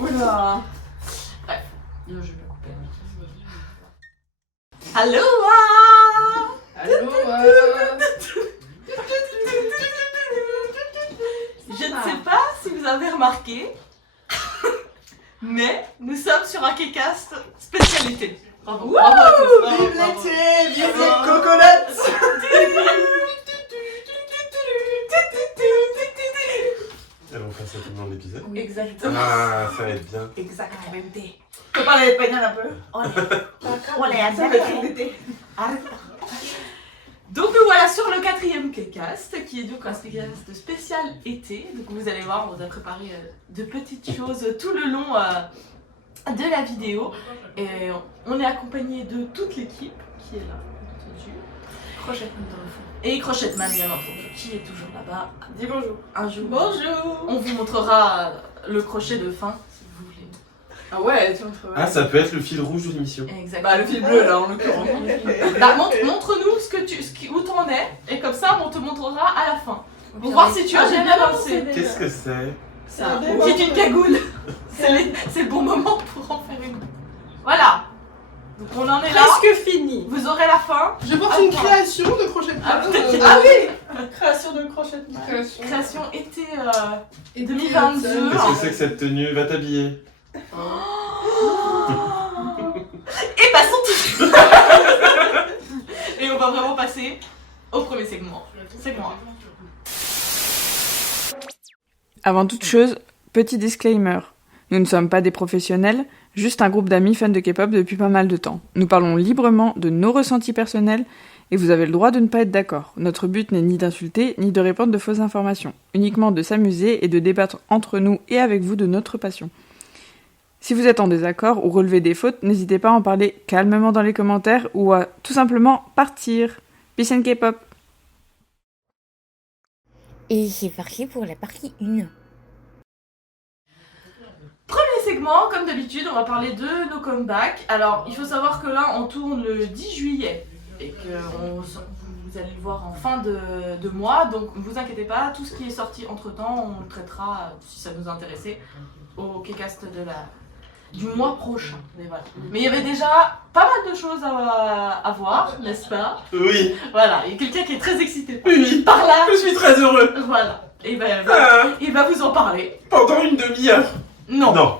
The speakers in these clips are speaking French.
Oula. Bref, je vais couper. Allô. Je ne sais pas si vous avez remarqué, mais nous sommes sur un Kcast spécialité. Bravo, bravo à tous. Vive l'été, vive les coconuts. Elles vont faire ça tout le long de l'épisode. Exactement. Ah, ça va être bien. Exactement. Tu peux parler espagnol un peu? Hola, Ça va être l'été. Donc nous voilà sur le 4e Kcast, qui est donc un Kcast spécial été. Donc vous allez voir, on vous a préparé de petites choses tout le long de la vidéo. Et on est accompagné de toute l'équipe qui est là, bien entendu. Crochetman dans le fond. Et Crochetman, bien entendu, qui est toujours là-bas. Dis bonjour. Un jour, Bonjour. on vous montrera le crochet de fin, si vous voulez. Ah ouais, tu montres. Ah, ça peut être le fil rouge de l'émission. Exactement. Bah le fil bleu là en l'occurrence. Bah, montre-nous où t'en es, et comme ça on te montrera à la fin. Pour voir si tu as bien avancé. Qu'est-ce que c'est? Ça, c'est une cagoule. C'est le bon moment pour en faire une. Voilà. Donc on en est là. Presque fini. Vous aurez la fin. Je porte une création de crochetman. Ah oui. Création de crochetman. Création été Et 2022. Qu'est-ce que c'est que cette tenue? Va t'habiller. Et passons tout de suite. Et on va vraiment passer au premier segment. Segment 1. Avant toute chose, petit disclaimer. Nous ne sommes pas des professionnels, juste un groupe d'amis fans de K-pop depuis pas mal de temps. Nous parlons librement de nos ressentis personnels et vous avez le droit de ne pas être d'accord. Notre but n'est ni d'insulter, ni de répandre de fausses informations, uniquement de s'amuser et de débattre entre nous et avec vous de notre passion. Si vous êtes en désaccord ou relevez des fautes, n'hésitez pas à en parler calmement dans les commentaires ou à tout simplement partir. Peace and K-pop! Et c'est parti pour la partie 1. Premier segment, comme d'habitude, on va parler de nos comebacks. Alors, il faut savoir que là, on tourne le 10 juillet et que vous allez le voir en fin de mois. Donc, ne vous inquiétez pas, tout ce qui est sorti entre-temps, on le traitera, si ça nous intéressait, au Kcast du mois prochain. Mais voilà. Mais il y avait déjà pas mal de choses à voir, n'est-ce pas? Oui. Voilà, il y a quelqu'un qui est très excité Oui. par là. Je suis très heureux. Voilà. Et ben, Ah, il va vous en parler. pendant une demi-heure. Non. Non.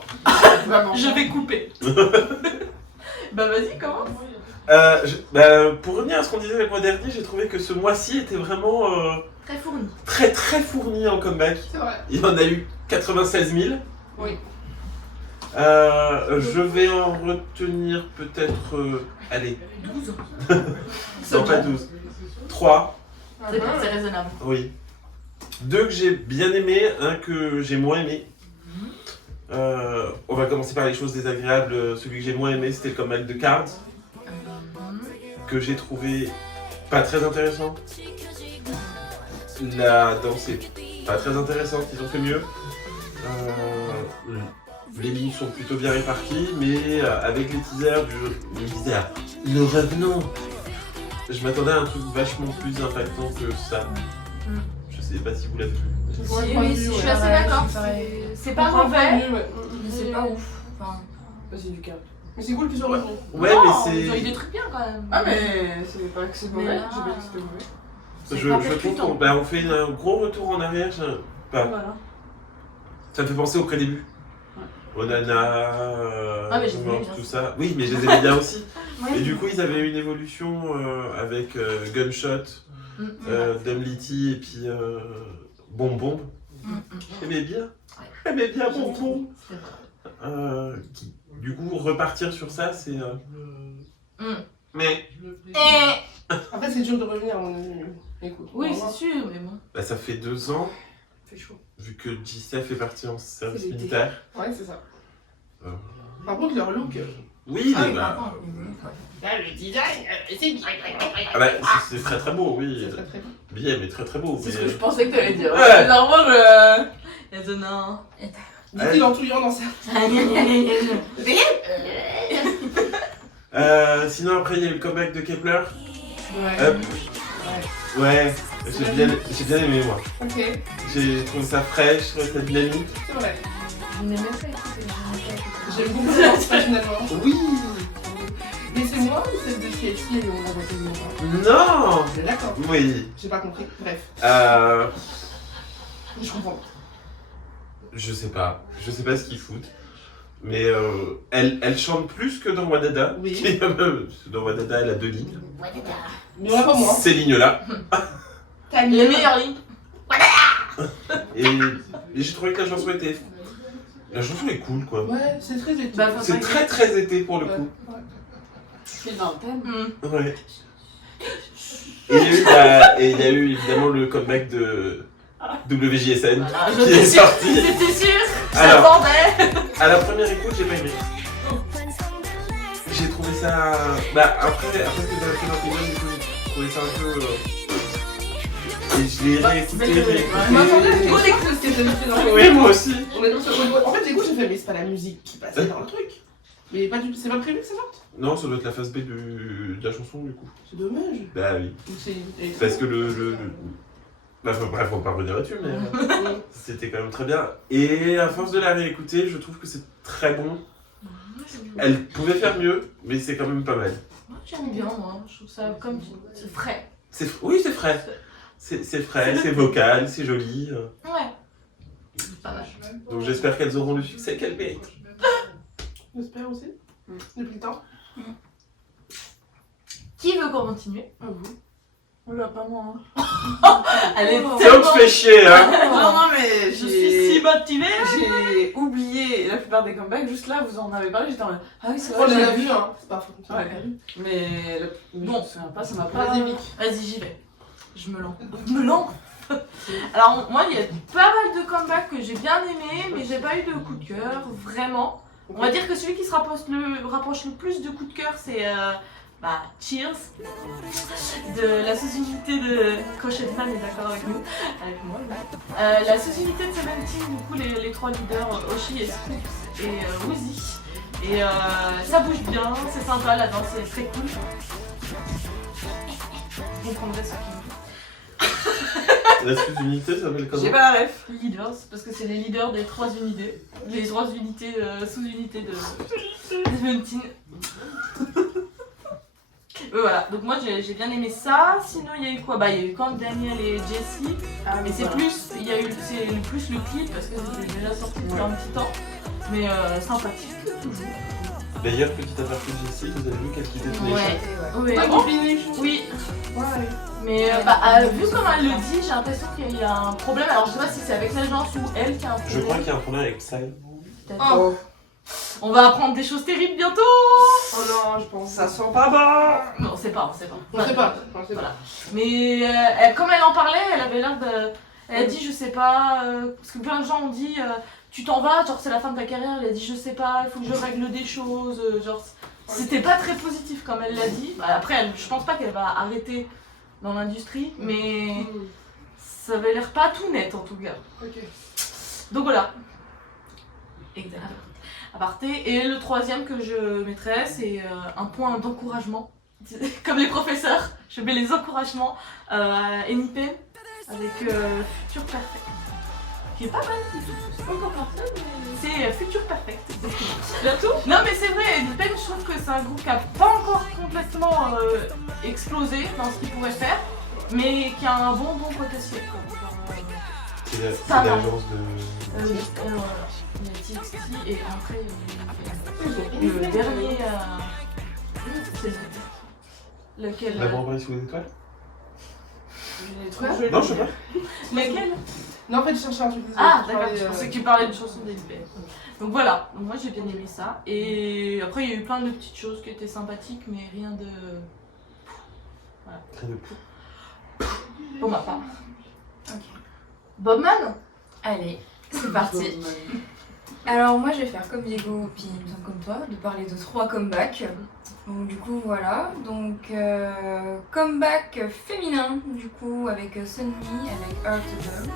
Vraiment. Je vais couper. Bah vas-y, commence. Pour revenir à ce qu'on disait le mois dernier, j'ai trouvé que ce mois-ci était vraiment Très fourni. très très fourni en comeback. C'est vrai. Il y en a eu 96 000. Oui. Je vais en retenir peut-être... allez, 12 ans. non pas 12. 3, C'est raisonnable. oui. 2 que j'ai bien aimé, un que j'ai moins aimé. On va commencer par les choses désagréables. Celui que j'ai moins aimé, c'était le comeback de Cards, que j'ai trouvé pas très intéressant. La danse est pas très intéressante, ils ont fait mieux. Les lignes sont plutôt bien réparties, mais avec les teasers le revenant, je m'attendais à un truc vachement plus impactant que ça. Je sais pas si vous l'avez vu. Oui, je suis assez d'accord. C'est pas mauvais, Ouais. mais c'est pas ouf. Enfin, Bah, c'est du cas. Mais c'est cool qu'ils soient revenus. Ouais, non, mais ils ont eu c'est... des trucs bien quand même. Ah mais c'est pas que c'est mauvais. Mais là- J'ai pas dit que c'était mauvais. C'est Je pas trouve percutant. qu'on fait un gros retour en arrière. Voilà. Ça me fait penser au prédébut. Onana, Ah, mais je les aimais bien. tout ça. Oui, mais je les aimais bien aussi. Ouais. Et du coup, ils avaient eu une évolution avec Gunshot, Dumlity et puis Bomb Bomb. J'aimais bien. J'aimais bien Bomb Bomb. Du coup, repartir sur ça, c'est... Mais Après, c'est dur de revenir, à mon avis. Écoute. on Oui, va c'est voir. sûr, mais bon. bah, ça fait 2 ans, C'est chaud. vu que JCF est parti en service C'est l'été. militaire. Ouais, c'est ça. Euh, Par contre, leur look. Oui, Ah, mais bah, Le design, c'est bien. ah bah, c'est très très beau, oui. C'est très très bien. Bien, mais très très beau. C'est ce mais- que je pensais que t'allais dire. Ouais. Bizarrement, je. Et de non. Dit-il en touillant dans sa. Sinon, après, il y a eu le comeback de Kepler. Ouais. Up. Ouais. Ouais, j'ai bien aimé, moi. Ok, J'ai trouvé ça fraîche, je trouvais ça dynamique. c'est vrai. Je n'ai même pas écouté, je n'ai pas écouté. J'aime beaucoup cette danse personnellement. Oui. Mais c'est moi ou celle de KFC et on a voté moi? Non. D'accord, Oui. j'ai pas compris. Bref, je comprends. Je sais pas ce qu'ils foutent. Mais elle chante plus que dans Wadada. Oui. Dans Wadada, elle a 2 lignes. Mais on a pas moi. Ces lignes-là. Les meilleures lignes. Et j'ai trouvé que la chanson était... La chanson est cool, quoi. Ouais, c'est très été. Bah, faut C'est pas très très été pour le Ouais. coup. Je suis dans le thème. Hmm. Ouais. Et il y a eu évidemment le comeback de WJSN Voilà, qui j'étais est sûre, sorti. j'étais sûre, Alors. j'attendais. À la première écoute, j'ai pas aimé. J'ai trouvé ça... Bah après ce que j'avais fait dans l'épisode, du coup, j'ai trouvé ça un peu... Et je l'ai réécouté, mais j'ai ouais. Je m'attendais à écouté. beaucoup d'écouter ce que t'as fait dans le Oui, moi aussi. On est dans ce... En fait, j'écoute, j'ai fait, mais c'est pas la musique qui passait dans le truc. Mais pas du... c'est pas prévu que ça sorte. Non, ça doit être la phase B de la chanson, du coup. C'est dommage. Bah oui. Donc c'est... Parce que Bah, bref, on va pas revenir là-dessus, mais c'était quand même très bien. Et à force de la réécouter, je trouve que c'est très bon. Elle pouvait faire mieux, mais c'est quand même pas mal. Moi j'aime bien, moi. Je trouve ça comme c'est frais. Oui, c'est frais. C'est frais, c'est vocal, c'est joli. Ouais. C'est pas mal. Donc j'espère qu'elles auront le succès qu'elles méritent. J'espère aussi. Depuis le temps. Qui veut qu'on continue? À vous. Oula, pas moi. Elle est Oh. Ça me fait chier, hein. Non, non, mais Je suis si motivée. j'ai oublié la plupart des comebacks. Juste là, vous en avez parlé, j'étais en mode ah oui, c'est On vrai. l'a vu, hein. C'est pas faux. Ouais. Mais bon, je me souviens pas, ça m'a pas. Vas-y, Vic. Vas-y, j'y vais. Je me lance. Je me lance. Alors, moi, il y a pas mal de comebacks que j'ai bien aimés, mais j'ai pas eu de coup de cœur, vraiment. On va dire que celui qui se rapproche le plus de coup de cœur, c'est Cheers, de la sous-unité de Crochetman est d'accord avec nous, avec moi. La sous-unité de Seventeen, du coup, les 3 leaders, Oshi et Scoops et Woozy. Et ça bouge bien, c'est sympa, la danse est très cool. Vous comprendrez ce qui La sous-unité s'appelle comment? J'ai pas la ref. leaders, parce que c'est les leaders des 3 unités. Les 3 unités, sous-unités de Seventeen. Voilà, donc moi j'ai bien aimé ça. Sinon il y a eu quoi? Bah il y a eu quand Daniel et Jessie. Mais c'est plus, il y a eu plus le clip parce que c'était déjà sorti depuis un petit temps. Mais sympathique toujours. D'ailleurs, petit aparté Jessie, vous avez vu qu'elle quittait Nation. Oui. Ah, bon qui finish. Oui. Ouais. Mais vu comme elle le dit, j'ai l'impression qu'il y a un problème. Alors je sais pas si c'est avec l'agence ou elle qui a un problème. Je crois qu'il y a un problème avec Psy. Peut-être. Oh. On va apprendre des choses terribles bientôt. Oh non, je pense. Ça sent pas bon. Non, c'est pas, c'est pas. On sait pas. On sait Voilà. pas. Mais comme elle en parlait, elle avait l'air de... Elle a dit je sais pas, parce que plein de gens ont dit tu t'en vas, genre c'est la fin de ta carrière, elle a dit je sais pas, il faut que je règle des choses, genre c'était pas très positif comme elle l'a dit. Bah, après je pense pas qu'elle va arrêter dans l'industrie, mais ça avait l'air pas tout net en tout cas. Ok. Donc voilà. Exactement. Aparté. Et le troisième que je mettrais, c'est un point d'encouragement. Comme les professeurs, je mets les encouragements à Enipen avec Future Perfect. Qui est pas mal du tout. C'est pas encore parfait, mais c'est Future Perfect. Bientôt. Non mais c'est vrai, Enipen, je trouve que c'est un groupe qui a pas encore complètement explosé dans ce qu'il pourrait faire, mais qui a un bon potentiel. C'est Pas mal. l'agence de... Il y a TXT et après le dernier. C'est lequel La Brambraille sous les étoiles? Quoi? Non, je sais pas. Lequel Non, en fait, je cherchais un truc. Ah d'accord, je pensais que tu parlais d'une chanson d'Elipel. Donc voilà, donc moi j'ai bien aimé ça. Et après il y a eu plein de petites choses qui étaient sympathiques, mais rien de. Très de pou. Pour ma part. Ok. Bobman. Allez, c'est parti. Alors moi je vais faire comme Diego, puis il me semble comme toi, de parler de 3 comebacks. Donc du coup voilà, donc comeback féminin du coup avec Sunmi, avec Earth Girl.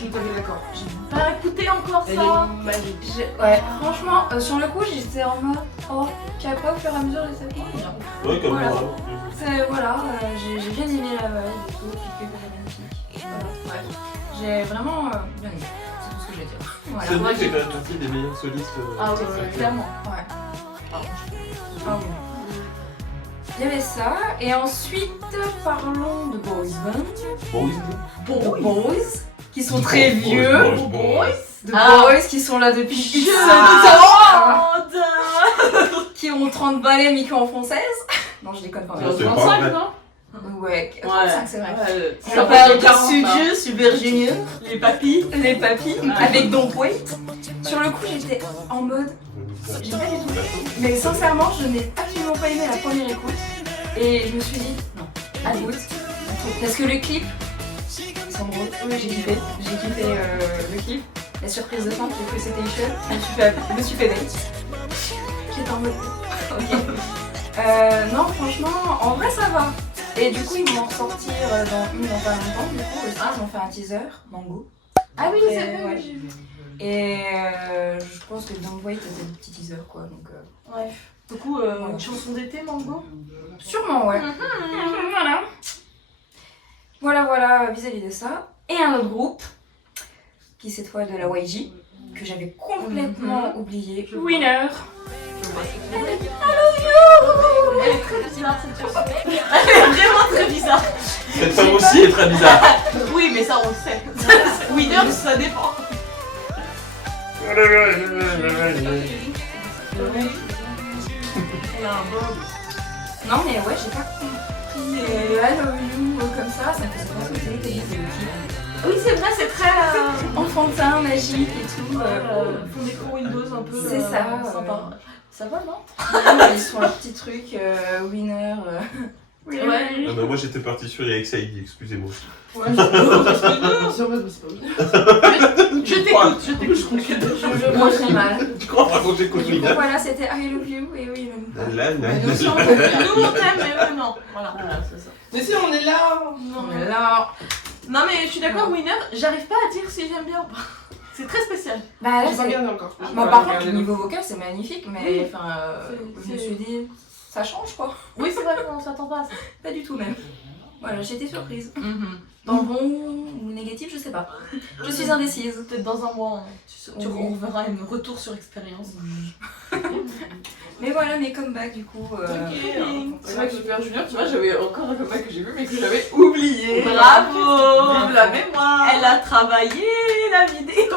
Je suis tout à fait d'accord. J'ai pas écouté encore Elle ça. est magique. Ouais, franchement, sur le coup, j'étais en mode oh, puis après, au fur et à mesure, j'étais bien. Ouais, comme Voilà. moi. C'est voilà, j'ai bien aimé la vibe et tout, qui fait magnifique. Voilà, ouais. J'ai vraiment bien aimé. C'est tout ce que j'ai à dire. Voilà. C'est vrai que c'est quand même partie des meilleurs solistes. Ah ouais, ouais, clairement. Ouais. Ah oui. Il y avait ça, et ensuite parlons de boys band. Bon, Boys, qui sont très vieux. Boys. De Ah. boys qui sont là depuis X Ah. temps, qui ont 30 balais mais qui en font 16. Non, je déconne quand Non, même. c'est pas 35, vrai. non? Ouais, 35 c'est vrai. Ouais, On parle de 40, Studio, Super Junior, Les papis. les papis, avec Don't Wait. Sur le coup, j'étais en mode, j'ai pas du tout. Mais sincèrement, je n'ai absolument pas aimé la première écoute. Et je me suis dit, non, à l'écoute. Parce que le clip, ils sont drôles. Oui, j'ai kiffé. J'ai kiffé le clip. La surprise de fin, j'ai cru que c'était Michel. Je me suis fait date. J'étais en mode, ok. Non, franchement, en vrai, ça va. Et du coup, ils vont en ressortir dans pas longtemps. Du coup, aussi, ils ont fait un teaser, Mango. Ah oui, Après, c'est vrai, ouais. oui, j'ai vu. Et je pense que Don't Wait était le petit teaser, quoi. Donc, Ouais. Du coup, Voilà. une chanson d'été, Mango. sûrement, ouais. Voilà. Voilà, vis-à-vis de ça. Et un autre groupe, qui cette fois de la YG, que j'avais complètement oublié. Winner. Elle est très bizarre cette chanson. Elle est vraiment très bizarre. Cette femme aussi est très bizarre. Oui, mais ça on le sait. Winner, ça dépend. Elle a un bob. Non, mais ouais, j'ai pas compris. I love you, comme ça me faisait penser que c'était des Oui, c'est vrai, c'est très. enfantin, magique et tout. Font des gros Windows un peu. C'est ça, Sympa. Ça va, non? Ils font leur petit truc, winner. Ouais. Ah bah moi j'étais parti sur Alex Heidi, excusez-moi. Ouais, je suis en mode, mais c'est pas bien. Je t'écoute, je t'écoute. Je vois très mal. Tu crois vraiment que j'écoute Du coup, Lina? voilà, c'était I love you, et oui, même pas. La, la, Mais nous aussi, on la. t'aime bien. Nous on t'aime, mais eux non. Voilà. Voilà, c'est ça. Mais si, on est là. Non, Mais là, non, mais je suis d'accord, Winner, j'arrive pas à dire si j'aime bien ou pas. C'est très spécial. bah là, J'ai pas c'est. regardé encore. Bon, par contre, le niveau vocal, c'est magnifique, mais Oui. enfin, je me C'est- suis dit, ça change quoi. Oui, c'est vrai qu'on s'attend pas à ça. Pas du tout même. Voilà, j'ai été surprise. Mhm. Dans le bon ou négatif, je sais pas. Je suis indécise. Peut-être dans un mois, on Oui. verra un retour sur expérience. Mais voilà mes comebacks du coup. C'est vrai que Super Junior, tu vois, j'avais encore un copain que j'ai vu, mais que j'avais oublié. Bravo! Vive la mémoire. Elle a travaillé la vidéo.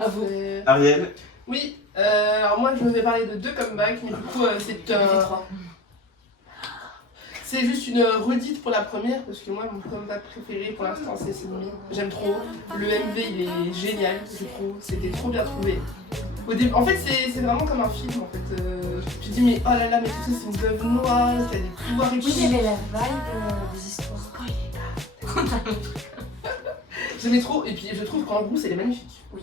À vous. Ariel, Oui, alors moi je vais parler de deux comebacks, mais du coup c'est un. C'est juste une redite pour la première, parce que moi mon comeback préféré pour l'instant c'est Sydney. J'aime trop. Le MV il est génial, je trouve. C'était trop bien trouvé. Au début, en fait c'est vraiment comme un film en fait. Je me dis mais oh là là, mais tout ça c'est une veuve noire, qui a des pouvoirs et Oui, tout. il y avait la vibe des histoires. J'aimais trop, et puis je trouve qu'en rousse elle est magnifique. Oui.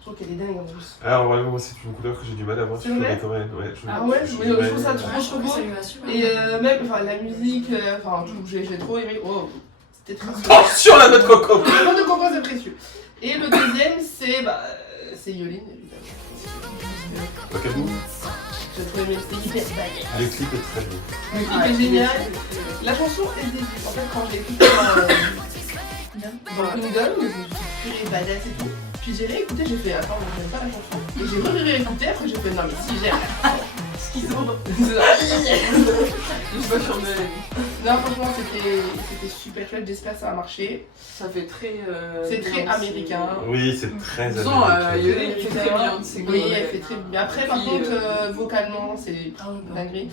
Je trouve qu'elle est dingue en rousse. alors vraiment moi c'est une couleur que j'ai du mal à voir C'est sur vrai les coréennes. Ouais, Ah ouais, mais je trouve ça trop Ouais, je trouve que beau. ça lui va super Et bien. même enfin, la musique, enfin tout, j'ai trop aimé. Oh, c'était très Attention la note coco. Le mot de compo c'est précieux. Et le deuxième c'est Yolin évidemment. Pas quel goût. J'ai trop aimé, c'était hyper bague. Le clip est très beau. Le clip est génial. La chanson est début. En fait quand je l'ai écoutée dans Kingdom, je me suis dit purée badass et tout. Puis j'ai réécouté, j'ai fait attends, mais j'aime pas la chanson. Et j'ai réécouté, après j'ai fait non mais si j'aime. Schizo. Je suis pas sûre de Non franchement c'était super chouette, j'espère que ça va marcher. Ça fait très. C'est très Beyoncé. américain. Oui, c'est très Disons, américain. Yolin fait très bien de ses Oui, goûts, elle fait très bien. Après, par Puis, contre, vocalement, c'est Ah oui, bah. dinguerie.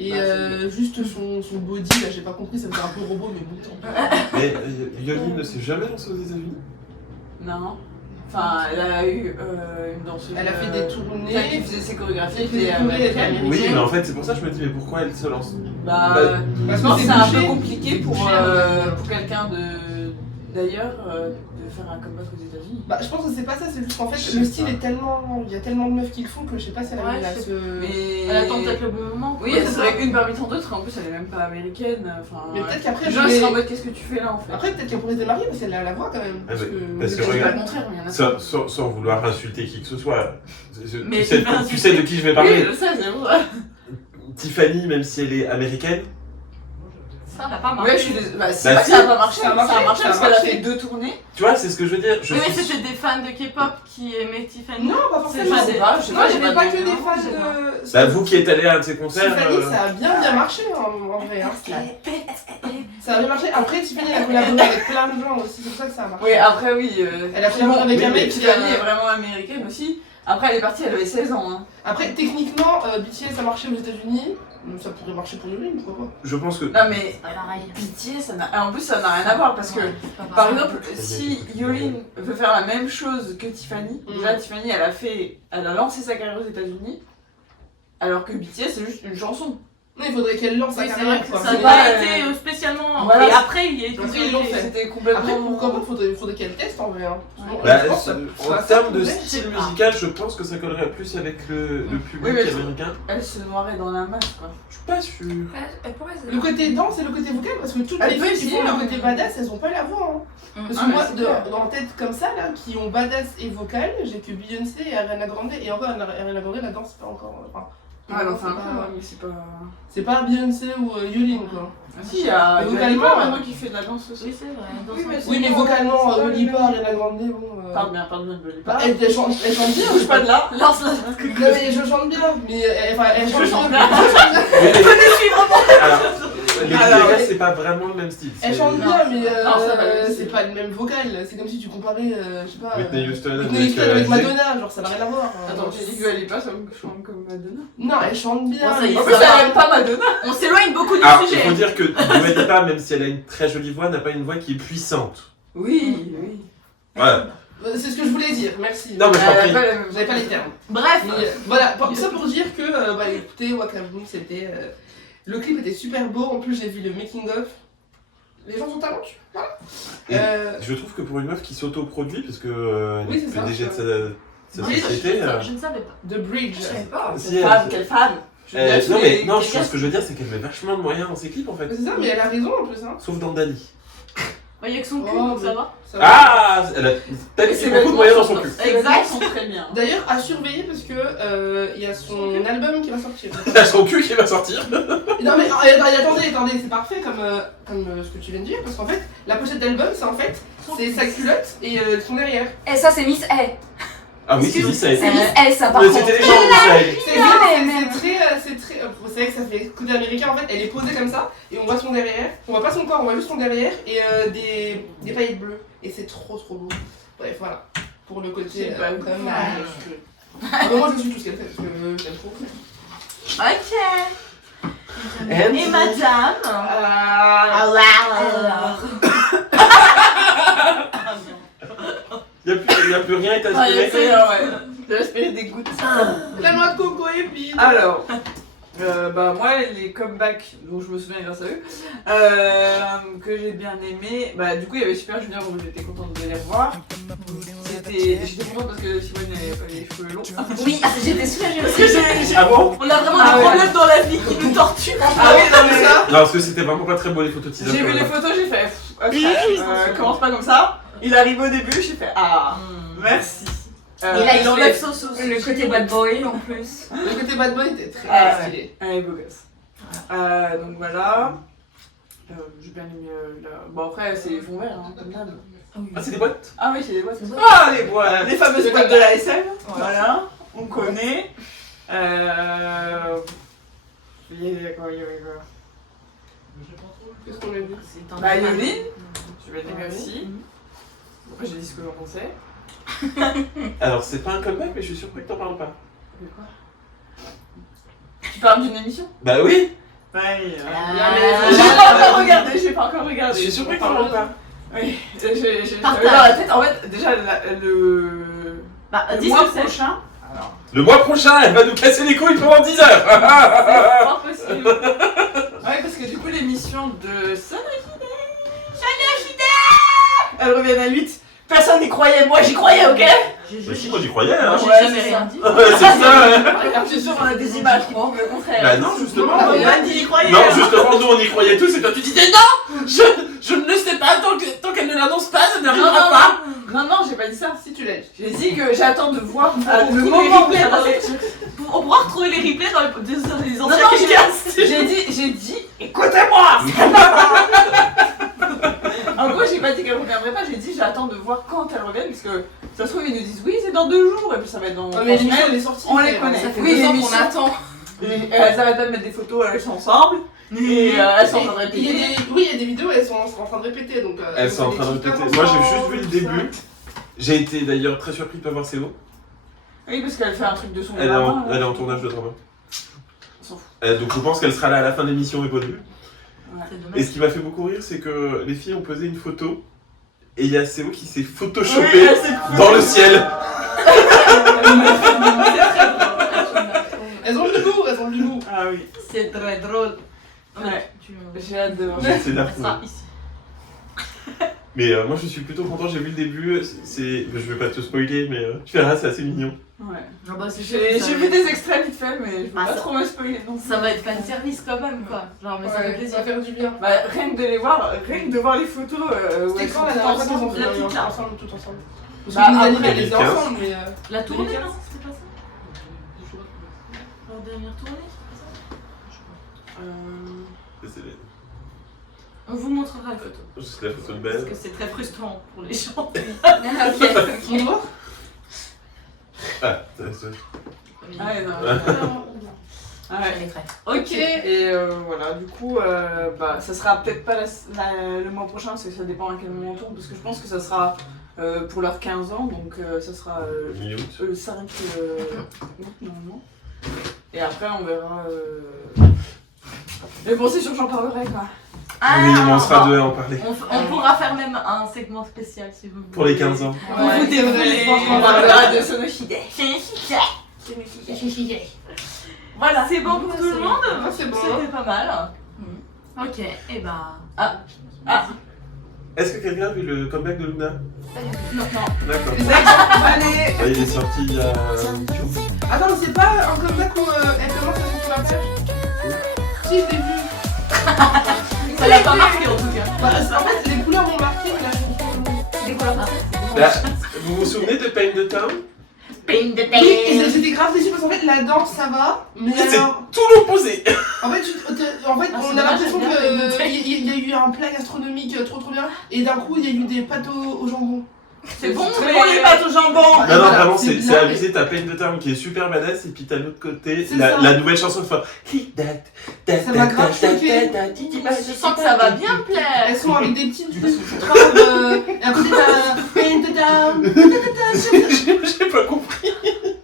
Et Bah, c'est juste son body, là, j'ai pas compris, ça faisait un peu robot, mais bon, tant pis. Mais Yolin ne s'est jamais lancée aux États-Unis. Non. Enfin, elle a eu une danseuse. Elle a fait des Enfin, qui tournées. faisait ses chorégraphies, Elle faisait était des tournées, elle était américaine. américaine. Oui, mais en fait c'est pour ça que je me dis mais pourquoi elle se lance Bah, Parce je pense que que c'est un bouché. peu compliqué pour Bouché, quelqu'un de. D'ailleurs, de de faire un comeback aux États-Unis. Bah, je pense que c'est pas ça, c'est juste qu'en fait, le style est tellement. Il y a tellement de meufs qui le font que je sais pas si elle Ouais, arrive à je sais se. Mais... Elle attend peut-être le bon moment. Oui, quoi. c'est vrai qu'une parmi tant d'autres, en plus elle est même pas américaine. Enfin, Mais peut-être qu'après, les elle gens ils pourrait- sont en mode qu'est-ce que tu fais là en fait. Après, peut-être qu'elle pourrait se démarrer parce qu'elle a la voix quand même. Ah, parce que Je dis pas regarde, le contraire, mais il y en a sans vouloir insulter qui que ce soit, Mais tu sais de qui je vais parler. Oui, je sais, c'est vrai. Tiffany, même si elle est américaine, Ça n'a pas marché. Ouais, je suis désolée. Bah, c'est Bah, pas si. que ça a pas marché, Ça a marché, parce ça a qu'elle a marché. fait 2 tournées. tu vois, c'est ce que je veux dire. Oui, mais c'était des fans de K-pop qui aimaient Tiffany. Non, pas C'est forcément. pas Je sais des- pas, je sais Moi, j'ai j'avais pas que de- des non, fans je sais pas. de. Bah, vous qui êtes allé à un de ses concerts. Tiffany, ça a bien marché en vrai. Hein. Ça a bien marché. Après, Tiffany, elle a collaboré avec plein de gens aussi, c'est pour ça que ça a marché. Oui, après, oui. Elle a collaboré avec un oui, mec qui Tiffany est vraiment américaine aussi. Après, elle est partie, elle avait 16 ans. Hein. Après, techniquement, BTS a marché aux États-Unis. Ça pourrait marcher pour Yuri, pourquoi pas. Je pense que. Non, mais Pas pareil. pitié, ça n'a... en plus, ça n'a rien à voir parce que, par exemple, si Yolin veut faire la même chose que Tiffany, déjà Tiffany, elle a lancé sa carrière aux États-Unis, alors que BTS, c'est juste une chanson. Non, il faudrait qu'elle lance sa Oui, c'est carrière. vrai que quoi. ça C'est n'a pas, pas été spécialement. voilà. Et après, il y a été. Après, ils l'ont fait. C'était complètement. Après, pourquoi pas, faudrait qu'elle teste en vrai. Hein. Sinon, Bah, je pense que en ça termes de pourrait. style musical, je pense que ça collerait plus avec le public Oui, mais- américain. Elle se noirait dans la masse, quoi. Je suis pas sûr. Elle pourrait se- Le côté danse et le côté vocal, parce que toutes Elle les peut filles qui essayer, font hein. le côté badass, elles ont pas la voix. Hein. Parce Ah, que mais moi, c'est clair. dans la tête comme ça, là, qui ont badass et vocal, j'ai que Beyoncé et Ariana Grande. Et encore, Ariana Grande, la danse, c'est pas encore. Enfin, Ah, elle en fait un c'est peu, pas- ouais, mais c'est pas. c'est pas Beyoncé ou Yulin, quoi. Ah, si, il y a Mais Dua vocalement, Lipa, ouais. maintenant qui fait de la danse aussi. Oui, c'est vrai. Oui, mais Oui, mais vocalement, Lipa, Ariana Grande, bon. Parle bien de Lipa. Bah, elle chante bien, Bouge pas de là. Lance-la. Non, mais je chante bien, mais elle chante bien. Alors, les Alors, Gaga, c'est pas vraiment le même style. Elle c'est chante bien, mais Non, ça va, c'est pas le même vocal. C'est comme si tu comparais, je sais pas. Whitney Houston Whitney Houston avec Zay. Madonna, genre ça n'a rien à voir. Attends, tu as dit que Dua Lipa, ça me chante comme Madonna. Non, elle chante bien. Bon, ça y est, mais En ça plus, va. elle aime pas Madonna. On s'éloigne beaucoup du Alors, il sujet. faut dire que Dua Lipa, même si elle a une très jolie voix, n'a pas une voix qui est puissante. Oui, oui. Voilà. C'est ce que je voulais dire, merci. Non, mais je t'en Elle a prie. pas la même J'avais pas les termes. Bref. Mais, voilà, ça pour dire que, écoutez, Wakam Boom, c'était. Le clip était super beau, en plus j'ai vu le making of. Les gens sont talentueux, voilà. Et Je trouve que pour une meuf qui s'autoproduit, parce que elle Oui, est c'est ça, PDG de sa Oui, société. Je ne savais pas. The Bridge. Je savais pas. Si, Quelle elle- femme, quelle femme. Je veux dire, tous non, mais les- non, les ce que je veux dire, c'est qu'elle met vachement de moyens dans ses clips en fait. C'est ça, mais elle a raison en plus, hein. Sauf dans Dali. Il y a que son cul, Oh, donc ça va. Ça va. Ah Elle a peut-être ses beaucoup de moyens dans son vêtements cul. ses vêtements Exact. sont très bien. D'ailleurs, à surveiller parce que il y a son album qui va sortir. Elle a son cul qui va sortir. Non mais attendez, c'est parfait comme ce que tu viens de dire parce qu'en fait la pochette d'album c'est en fait c'est sa culotte et son derrière. Et ça, c'est Miss A. Ah oui, c'est dit, ça a été. C'est Miss A, ça, par Mais contre. c'était les gens qui savaient. C'est vrai que ça fait côté américain en fait, elle est posée comme ça et on voit son derrière, on voit pas son corps, on voit juste son derrière et des paillettes bleues et c'est trop beau. Bref voilà, pour le côté C'est pas quand même. mal. Ah, bah, moi je suis tout ce qu'elle fait parce que j'aime trop. Ok. And- Et madame. Alors. Il y a plus rien à Ah, il y a t'aspirer. fait, ouais. J'ai aspiré des gouttes. La noix de coco est vide. Alors, bah moi les comebacks dont je me souviens grâce à eux, que j'ai bien aimé, bah du coup il y avait Super Junior où j'étais contente de les revoir. J'étais contente parce que Simone n'avait pas les cheveux longs. Oui, j'étais soulagée Parce aussi. que j'ai. Ah bon? On a vraiment Ah des ouais. problèmes dans la vie qui nous torturent. Ah oui, non mais ça. Non, parce que c'était vraiment pas très beau les photos de teaser. J'ai vu les photos, j'ai fait commence pas comme ça. Il arrive au début, j'ai fait merci. Et là, il enlève son sauce. le côté bad boy en plus. Le côté bad boy était très Ah, stylé. ouais, beau gosse. Donc voilà. J'ai bien aimé bon après c'est les fonds verts hein, comme d'hab. Ah, c'est des boîtes? Ah oui, c'est les boîtes. Ah, les boîtes, les fameuses boîtes de la SM. Voilà, on connaît. Il y a quoi. Qu'est-ce qu'on a vu? Bah, Yoline, je vais t'aimer aussi. Après, j'ai dit ce que j'en pensais. Alors, c'est pas un comeback, mais je suis surpris que t'en parles pas. Mais quoi? Tu parles d'une émission? Bah oui! Ouais. Ah. J'ai pas encore regardé. Je suis surpris que t'en parles pas. Oui, j'ai Partage. dans la tête. En fait, déjà, le Bah, dis mois ce que c'est. prochain. Alors, Le mois prochain, elle va nous casser les couilles pendant 10 heures! c'est pas possible. Ouais, parce que du coup, l'émission de Sonia Hide, elle revient à 8. Personne n'y croyait, moi j'y croyais, ok? Bah si, moi j'y croyais, hein. Moi, j'ai Ouais, jamais c'est rien ça. dit. Ouais, c'est ça, ouais. Regarde, je suis sûre, on a des images qui prouvent le contraire. Bah non, justement. On a dit y croyait. Non, justement, nous on y croyait tous et toi tu disais non, je ne le sais pas tant qu'elle ne l'annonce pas, ça n'arrivera pas. Non, j'ai pas dit ça. Si tu l'as dit. J'ai dit que j'attends de voir On le retrouve les moment replays où dans les- On pourra retrouver les replays dans les anciens non, podcasts. j'ai dit, écoutez-moi. En gros, j'ai pas dit qu'elle reviendrait pas, j'ai dit j'attends de voir quand elle revient, parce que ça se trouve ils nous disent oui c'est dans 2 jours et puis ça va être dans 3 mais l'émission semaines. elle est sortie. On les connaît. Ça fait Oui, 2 ans qu'on l'émission. attend. Et elles arrêtent pas de mettre des photos, elles sont ensemble et elles sont en train de Il y a répéter. des- Oui, il y a des vidéos, elles sont en train de répéter. Donc, Elles sont en train de répéter. Moi j'ai juste vu le début. J'ai été d'ailleurs très surpris de pas voir Céo. Oui, parce qu'elle fait un truc de son Elle est drama, en, elle est en tournage de drama. s'en fout. Donc je pense qu'elle sera là à la fin de l'émission et pas au début. C'est Et dommage. ce qui m'a fait beaucoup rire, c'est que les filles ont posé une photo et il y a Céo qui s'est Oui, photoshopé elle s'est dans le ciel. Elles ont de l'humour, elles ont de l'humour. Ah oui. C'est très drôle. Ouais. Tu J'ai hâte de voir. J'ai essayé de la ça retrouver. ici. Mais moi je suis plutôt content, j'ai vu le début. Je vais pas te spoiler, mais tu verras, c'est assez mignon. Ouais. Ah bah, c'est sûr J'ai que ça j'ai va vu être- des extraits vite fait, mais je veux Ah, pas ça- trop me spoiler non. Ça va être fan service quand même quoi. Genre, mais ça fait Ouais, plaisir. ça va faire du bien. Bah, rien que de les voir, rien que de voir les photos où C'était elles quand sont la toutes dernière fois qu'ils ont ensemble. fait la un petite, là. ensemble, tout ensemble? Parce Bah, que nous, après, elles étaient 2015. ensemble, mais. La tournée, 2015. non c'était pas ça Leur dernière tournée, c'est pas ça C'est On vous montrera les photos. juste la photo de Parce belle. que c'est très frustrant pour les gens. On doit Ah, c'est- Ah ouais, non. Ouais. Ah ouais. Je les ferai. Ok, et voilà, du coup, bah, ça sera peut-être pas le mois prochain, parce que ça dépend à quel moment on tourne, parce que je pense que ça sera pour leurs 15 ans, donc ça sera Mi-août. le 5 août normalement. Et après, on verra. Mais bon, c'est sûr, j'en parlerai quoi. Oui, mais on sera bon. deux à en parler. On pourra faire même un segment spécial si vous voulez. Pour les 15 ans. Ouais, vous dévoiler. on parlera de Sonoshide. Voilà, c'est bon pour tout le monde. Ah, c'est bon. C'était pas mal. Ok, et bah. Est-ce que quelqu'un a vu le comeback de Luna? Non, D'accord. Allez. Ouais, il est sorti il y a un jour. Attends, c'est pas un comeback où elle commence à se la page? Si, je l'ai vu. ça l'a pas marqué en tout cas. Bah, en fait, les couleurs m'ont marqué, mais là, je comprends. Des couleurs parfaites. Bah, vous vous souvenez de Pain the Town? Pain de Oui, et j'étais grave déçue parce qu'en fait, la danse ça va, mais C'est alors. tout l'opposé. En fait, Ah, on c'est a dommage, l'impression j'aime bien Pain de Town. qu'il y a eu un plat gastronomique trop bien, et d'un coup, il y a eu des pâtes au jambon. C'est bon, très mais bon, les pâtes au jambon. Non, non, voilà, vraiment, c'est c'est bien, abusé. T'as Pain the Town qui est super badass, et puis t'as l'autre côté, C'est la ça. nouvelle chanson de fin. Ça m'a grave choqué. Je sens que ça va bien me plaire. Elles sont avec des petites phrases, et à côté t'as pain to down. J'ai pas compris.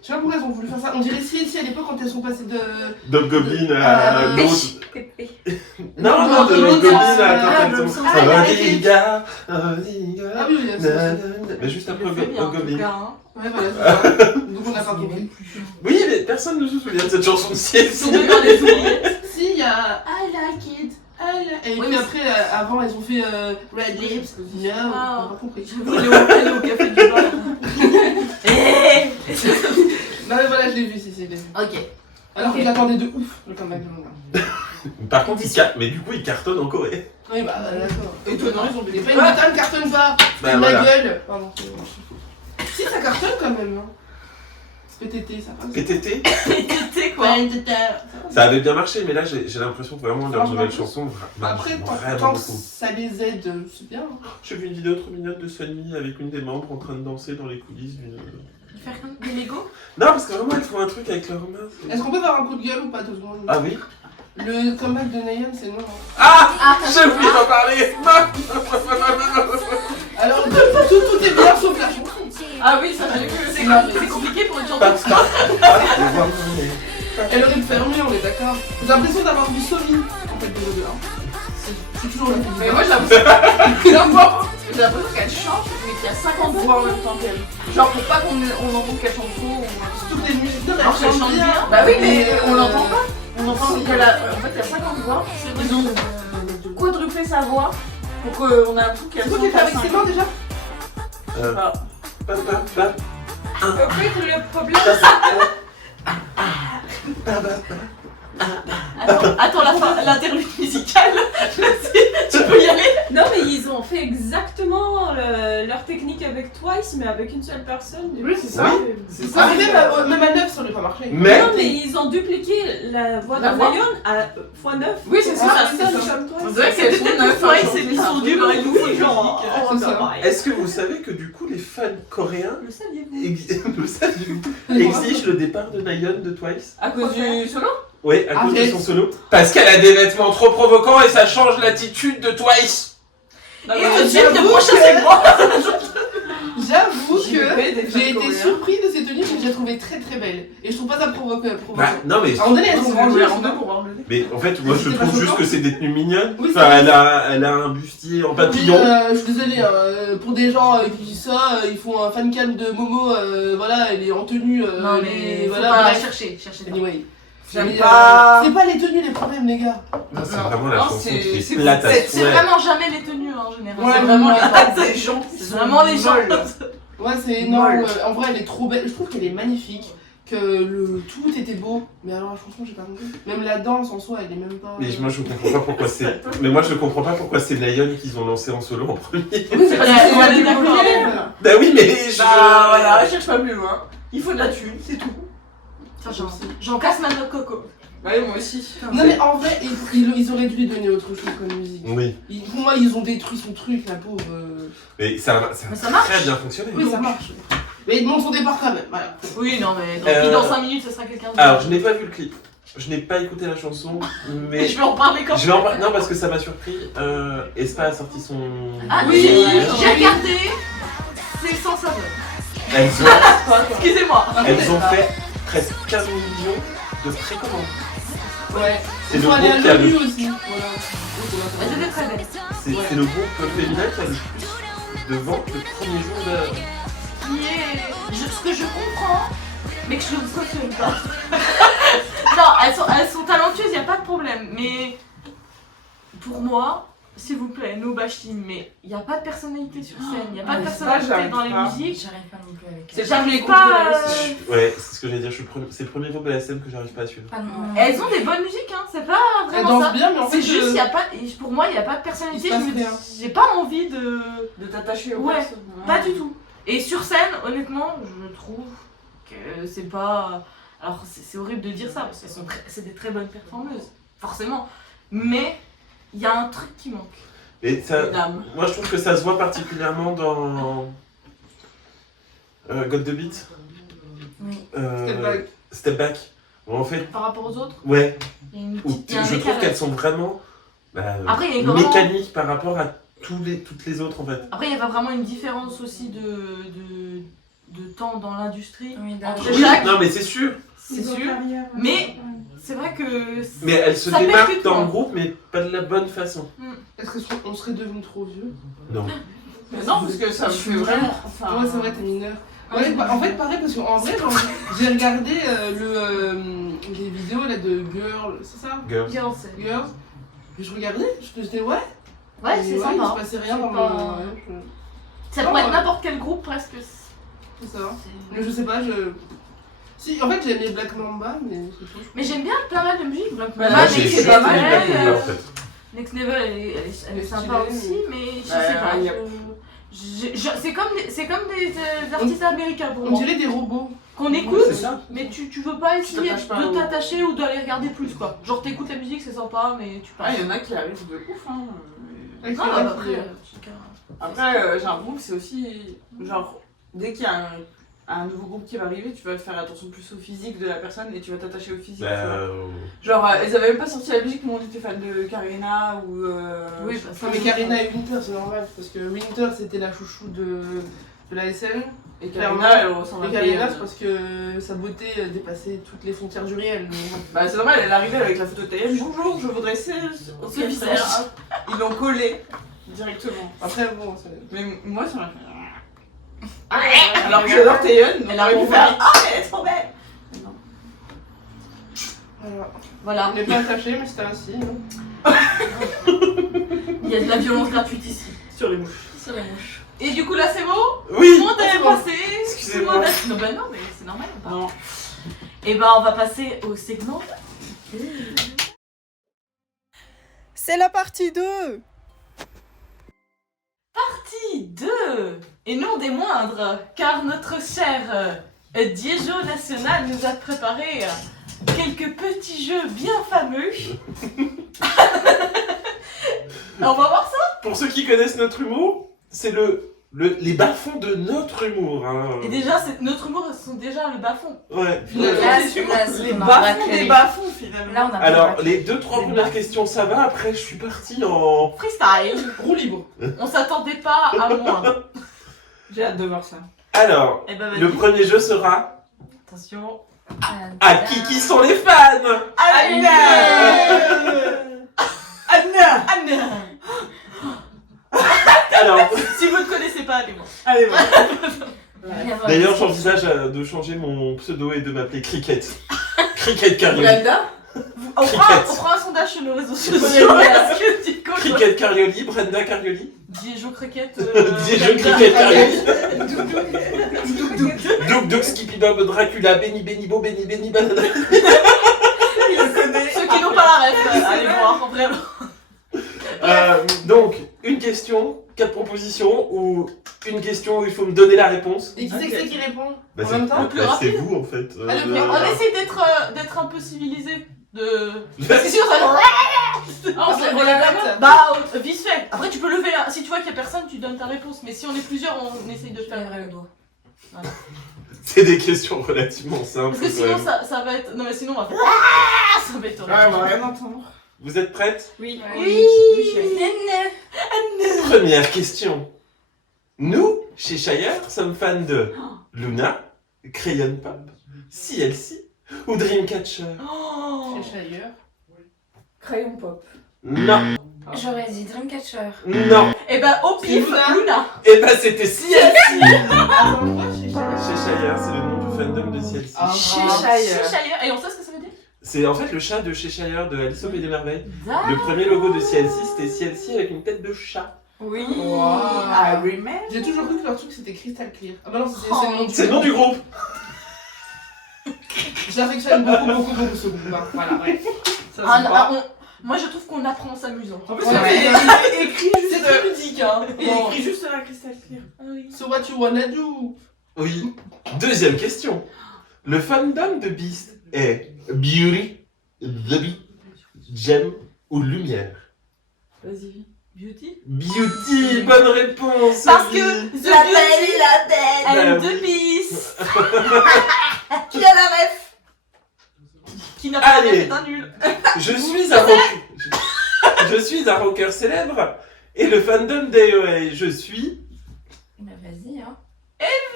Je sais pas pourquoi elles ont voulu faire ça. On dirait si à l'époque quand elles sont passées de. Dom Goblin à l'autre. Non, Non, non, de l'autre, Goblin ah, à quand elles ça sont. me Ça semble. va, Ah, les gars. Ah oui, oui, Na, na, na. Mais juste après Je le fais bien, en tout Goblin. cas, hein. Ouais, voilà, c'est ça. Donc on a pas compris. Oui, mais personne ne se souvient de cette chanson de sieste. Ils sont deux dans les oubliettes. Si, il y a I like it, I like. Et Oui, puis mais après, avant, elles ont fait Red Lips. Yeah, on a pas compris. Je voulais aller au café du bar. Non, mais voilà, je l'ai vu, si, je l'ai vu. Ok. Alors Ok. que j'attendais de ouf le comeback de Luna. Par contre, mais du coup, il cartonne en Corée. Oui, bah d'accord. Étonnant, ils ont Les des pains de table cartonnent pas. Bah, de voilà. ma gueule. Pardon. Si, ça cartonne quand même. Hein. PTT, ça passe. PTT, T'es quoi Pain de table. ça avait bien marché, mais là, j'ai l'impression que vraiment leur Franchement, nouvelle chanson marche Après, vraiment tant que beaucoup. ça les aide, c'est bien. J'ai vu une vidéo trop mignonne de Sunny avec une des membres en train de danser dans les coulisses d'une. Faire comme des Lego. Non, parce que vraiment, elles font un truc avec leurs mains. Est-ce qu'on peut avoir un coup de gueule ou pas 2 secondes? Ah oui? Le comeback de Nayeon, c'est non. Ah, j'ai oublié d'en parler. Alors, tout est bien sauf la chanson. Ah oui, ça j'ai vu. C'est compliqué pour une chanson. Elle aurait pu faire mieux, on est d'accord. J'ai l'impression d'avoir vu Somi en fait de l'audio. C'est toujours la Mais même. moi j'ai l'impression qu'elle chante, mais qu'il y a 50 voix en même temps qu'elle. Genre pour pas qu'on entende qu'elle chante faux. Toutes les musiques. Non, mais Alors elle qu'elle chante bien. Bah oui, mais on l'entend pas. On entend qu'elle a. En fait, il y a 50 voix. Ils ont quadruplé sa voix pour qu'on ait un truc qu'elle C'est toi qui chante étais à avec 5. ses mains déjà? Pa, pa, pa. En fait, le problème, Attends la fin, l'interlude musicale. Tu peux y aller. Non, mais ils ont fait exactement leur technique avec Twice, mais avec une seule personne. du Oui, coup. c'est ça. Oui, c'est ça. Ah, même à 9, ça n'aurait pas marché. Mais Non, mais ils ont dupliqué la voix La de voix. Nayeon à x9. Oui, c'est ça, c'est personne ça. comme On Twice. dirait que c'était peut-être pour Twice et qu'ils sont dus par une nouvelle genre. c'est ça. est-ce que vous savez que du coup les fans coréens Le saviez-vous? le saviez-vous, exigent le départ de Nayeon de Twice? À cause du solo. Oui, à cause de Arrête. son solo. Parce qu'elle a des vêtements trop provocants et ça change l'attitude de Twice. Et tout de suite, le j'avoue prochain que- segment. J'avoue J'y vais des que fans j'ai été coréens. surpris de ces tenues, mais je les trouvais très très belles. Et je trouve pas ça provoquant. Bah non mais À un moment donné, elles On sont s'est grandies. roulé en deux pour voir le nez. mais en fait moi je C'était pas trouve juste choquant. que c'est des tenues mignonnes. Oui, Enfin c'est elle a un bustier en papillon. Je suis désolée, pour des gens qui disent ça, ils font un fancam de Momo, voilà, elle est en tenue. Non mais faut voilà, pas bref. chercher des noms. Anyway. J'aime Mais, pas. c'est pas les tenues les problèmes, les gars. Non, c'est vraiment la Non, chanson c'est- qui c'est- est plate à C'est souhait. vraiment jamais les tenues en général. Ouais, C'est vraiment ouais. les Pas têtes des gens. C'est vraiment les gens. Ouais, c'est énorme. En vrai, elle est trop belle. Je trouve qu'elle est magnifique. Que tout était beau. Mais alors, la chanson, j'ai pas compris. Même la danse en soi, elle est même pas. Mais moi je comprends pas pourquoi c'est. Mais moi je comprends pas pourquoi c'est Nayeon qu'ils ont lancé en solo en premier. Oui, c'est parce que Ouais, c'est on la est plus d'accord. populaire. Bah oui mais je. Bah voilà, cherche pas plus loin. Il faut de la thune, c'est tout. Enfin, j'en casse ma note coco. Ouais, moi aussi. Non, mais en vrai, ils auraient dû lui donner autre chose comme musique. Oui. Pour moi, ils ont détruit son truc, la pauvre. Mais ça Mais ça a marche. très bien fonctionné. Oui, ça marche. Mais il demande son départ quand même. Voilà. Oui, non, mais donc, puis dans 5 minutes, ce sera quelqu'un d'autre. Alors je n'ai pas vu le clip. Je n'ai pas écouté la chanson, Et mais je vais en parler quand je vais en parler. Non parce que ça m'a surpris. Espa a sorti son. Ah Oui, j'ai regardé. C'est sans saveur. Elles ont, Excusez-moi. elles ont fait presque 15 millions de précommandes. Ouais. C'est Ils le sont allés groupe à qui a le l'ONU aussi. Voilà. Elle était très belle. C'est le groupe féminin qui a le plus de ventes le premier jour de. Qui est. Ce que je comprends, mais que je ne cautionne pas. Non, elles sont talentueuses, y a pas de problème. Mais pour moi, s'il vous plaît, no bashing, mais il n'y a pas de personnalité sur scène, il n'y a pas de ça, personnalité j'arrive dans les pas. musiques. J'arrive pas non plus avec C'est elle. pas mes J'arrive groupes pas. de la Ouais, c'est ce que j'allais dire. C'est le premier groupe de la scène que j'arrive pas à suivre. Ah non. Elles ont des bonnes musiques, hein, c'est pas Elle vraiment danse ça. bien, mais en fait, C'est juste, y a pas, pour moi, il n'y a pas de personnalité. Il se passe Je me dis, rien. j'ai pas envie de. De t'attacher aux Ouais, personnes. Pas du tout. Et sur scène, honnêtement, je trouve que c'est pas. Alors, c'est horrible de dire ça, parce que c'est des très bonnes performeuses, forcément. Mais il y a un truc qui manque. Et ça, Une âme. moi je trouve que ça se voit particulièrement dans God the Beat. Oui. Step Back. Step Back. Où en fait, Par rapport aux autres, ouais, il y a une où petite. il y a un je trouve décalage. qu'elles sont vraiment Après, il y a vraiment. mécaniques par rapport à toutes les autres en fait. Après, il y a vraiment une différence aussi de temps dans l'industrie. Oui, Entre d'accord. chaque, Non mais c'est sûr. c'est sûr. Mais c'est vrai que. Mais elle se Ça démarque percute, dans quoi. le groupe, mais pas de la bonne façon. Est-ce qu'on serait devenus trop vieux? Non. Mais non, parce que ça me fait vraiment. Enfin, Ouais, c'est vrai, t'es mineur. Ouais, en fait, pareil, parce qu'en vrai, genre, j'ai regardé les vidéos là, de Girl, c'est ça? Girls. Bien, c'est. Girls. Et je regardais, je me disais, ouais. Ouais, Et c'est Il sympa. se passait rien C'est dans pas- mon. Ouais, Ça Non, pourrait être ouais. n'importe quel groupe presque. c'est ça. Mais je sais pas, Si, en fait, j'ai aimé Black Mamba, mais c'est tout. Mais j'aime bien pas mal de musique. Black Bah, Mamba, moi, j'ai Next c'est pas pas mal mal, Level, Black Mamba, en fait. Next Level, elle est sympa stylé, aussi, mais je Bah, sais pas. y a- C'est comme des artistes américains pour On moi. dirait des robots. Qu'on écoute, c'est ça. mais tu veux pas essayer t'attaches pas de au- t'attacher ou d'aller regarder plus quoi. Genre t'écoutes la musique, c'est sympa, mais tu Ah, passes. il y en a qui arrivent de ouf, hein. Avec Non, les bah, mecs après, qui- chacun. Après, j'ai un groupe, c'est aussi. Genre, dès qu'il y a un nouveau groupe qui va arriver, tu vas faire attention plus au physique de la personne et tu vas t'attacher au physique. tu vois. Bah, Genre, elles avaient même pas sorti la musique, mais on était fan de Karina ou. Oui, je sais bah, pas. Non, mais Karina et Winter, c'est normal, parce que Winter, c'était la chouchou de la SN. Et clairement. Karina, elle ressemble Et à Karina, Payne. c'est parce que sa beauté dépassait toutes les frontières du réel. mais bon. Bah, c'est normal, elle est arrivée avec la photo de Taïeb. Bonjour, je voudrais au Ce visage. Ils l'ont collé directement. Après, bon, c'est. Mais moi, ça m'a fait. Alors que j'adore Taeyeon, Elle a aurait pu ouvert. faire. Ah, elle est trop belle! Voilà. Voilà, On n'est pas attaché, mais c'était ainsi. Hein. il y a de la violence gratuite ici. Sur les mouches. Sur les mouches. Et du coup, là, c'est bon? Oui. Tout le monde est passé. Excusez-moi. Tout le monde a- Non, bah non, mais c'est normal. ou pas Non. Et ben, on va passer au segment. C'est la partie 2. Partie 2. Et non des moindres, car notre cher Diego National nous a préparé quelques petits jeux bien fameux. On va voir ça. Pour ceux qui connaissent notre humour, c'est les bas-fonds de notre humour. Hein. Et déjà, notre humour sont déjà le bas-fond. Ouais. Là, Les on a bas-fonds raclé. des bas-fonds finalement. Là, on a Alors, pas les 2-3 premières questions, ça va. Après, je suis parti en... Freestyle. Roue libre. On s'attendait pas à moins. J'ai hâte de voir ça. Alors, Et ben, vas-y. le premier jeu sera... Attention. À qui sont les fans? Anna. Anna. Anna. Alors, Si vous ne connaissez pas, allez voir. Allez, voilà. d'ailleurs, j'envisage de changer mon pseudo et de m'appeler Cricket. Cricket Carioli. Brenda. On fera un sondage sur nos réseaux sociaux. Parce que du coup, Cricket Carioli, Brenda Carioli. Diego Cricket. Diego Cricket Carioli. Douk Douk Skippy Bob Dracula, Benny Benny Bo Benny Benny Banana. Il le connaît. Ceux qui n'ont pas la ref, allez voir, vraiment. Donc, une question, 4 propositions, ou une question où il faut me donner la réponse. Et qui c'est que c'est qui répond Bah, en même temps? Le plus c'est rapide. vous en fait. Ah, le plus On rapide. essaie d'être un peu civilisé. Parce que sinon ça va. Ah, on se la note. Bah, vite fait. Après, tu peux lever là. Si tu vois qu'il y a personne, tu donnes ta réponse. Mais si on est plusieurs, on essaye de faire. le doigt. C'est des questions relativement simples. Parce que quand sinon, même. ça va être. Non, mais sinon, on va faire. Ça va être Ouais, on va rien entendre. Vous êtes prêtes? Oui. Oui. Première question. Nous, chez Shire, sommes fans de Luna, Crayon Pop, CLC ou Dreamcatcher? Oh. Cheshire. Crayon pop. Non, J'aurais dit Dreamcatcher. non. Et bah, au pif, Luna. Luna. Et bah c'était CLC. Attends, quoi, Cheshire? Chez Shire, c'est le nom du fandom de CLC. Ah. Cheshire. Et on sait ce que ça veut dire? C'est en fait le chat de Cheshire de Alice au Pays des Merveilles. D'accord. Le premier logo de CLC, c'était CLC avec une tête de chat. Oui. Wow. I remember. J'ai toujours cru que leur truc c'était Crystal Clear. Ah bah non, c'est Oh. le nom du C'est le nom du groupe. J'affectionne beaucoup ce groupe. Voilà, bref. Ça, c'est pas- Moi, je trouve qu'on apprend en s'amusant. En plus, Ouais. c'est écrit C'est juste. très ludique, hein. Il Bon. écrit juste la Crystal Clear. Ah oui. So what you wanna do? Oui. Deuxième question. Le fandom de Beast est Beauty, The Bee, Gem ou Lumière? Vas-y. Beauty. Beauty, bonne réponse. Parce Sylvie. que The Beauty la belle. and Bah the Beast. Qui a la ref? Qui n'a pas Allez. fait un nul. Je suis un rocker. Je suis un rocker célèbre et le fandom d'AOA. Je suis. Bah vas-y, hein.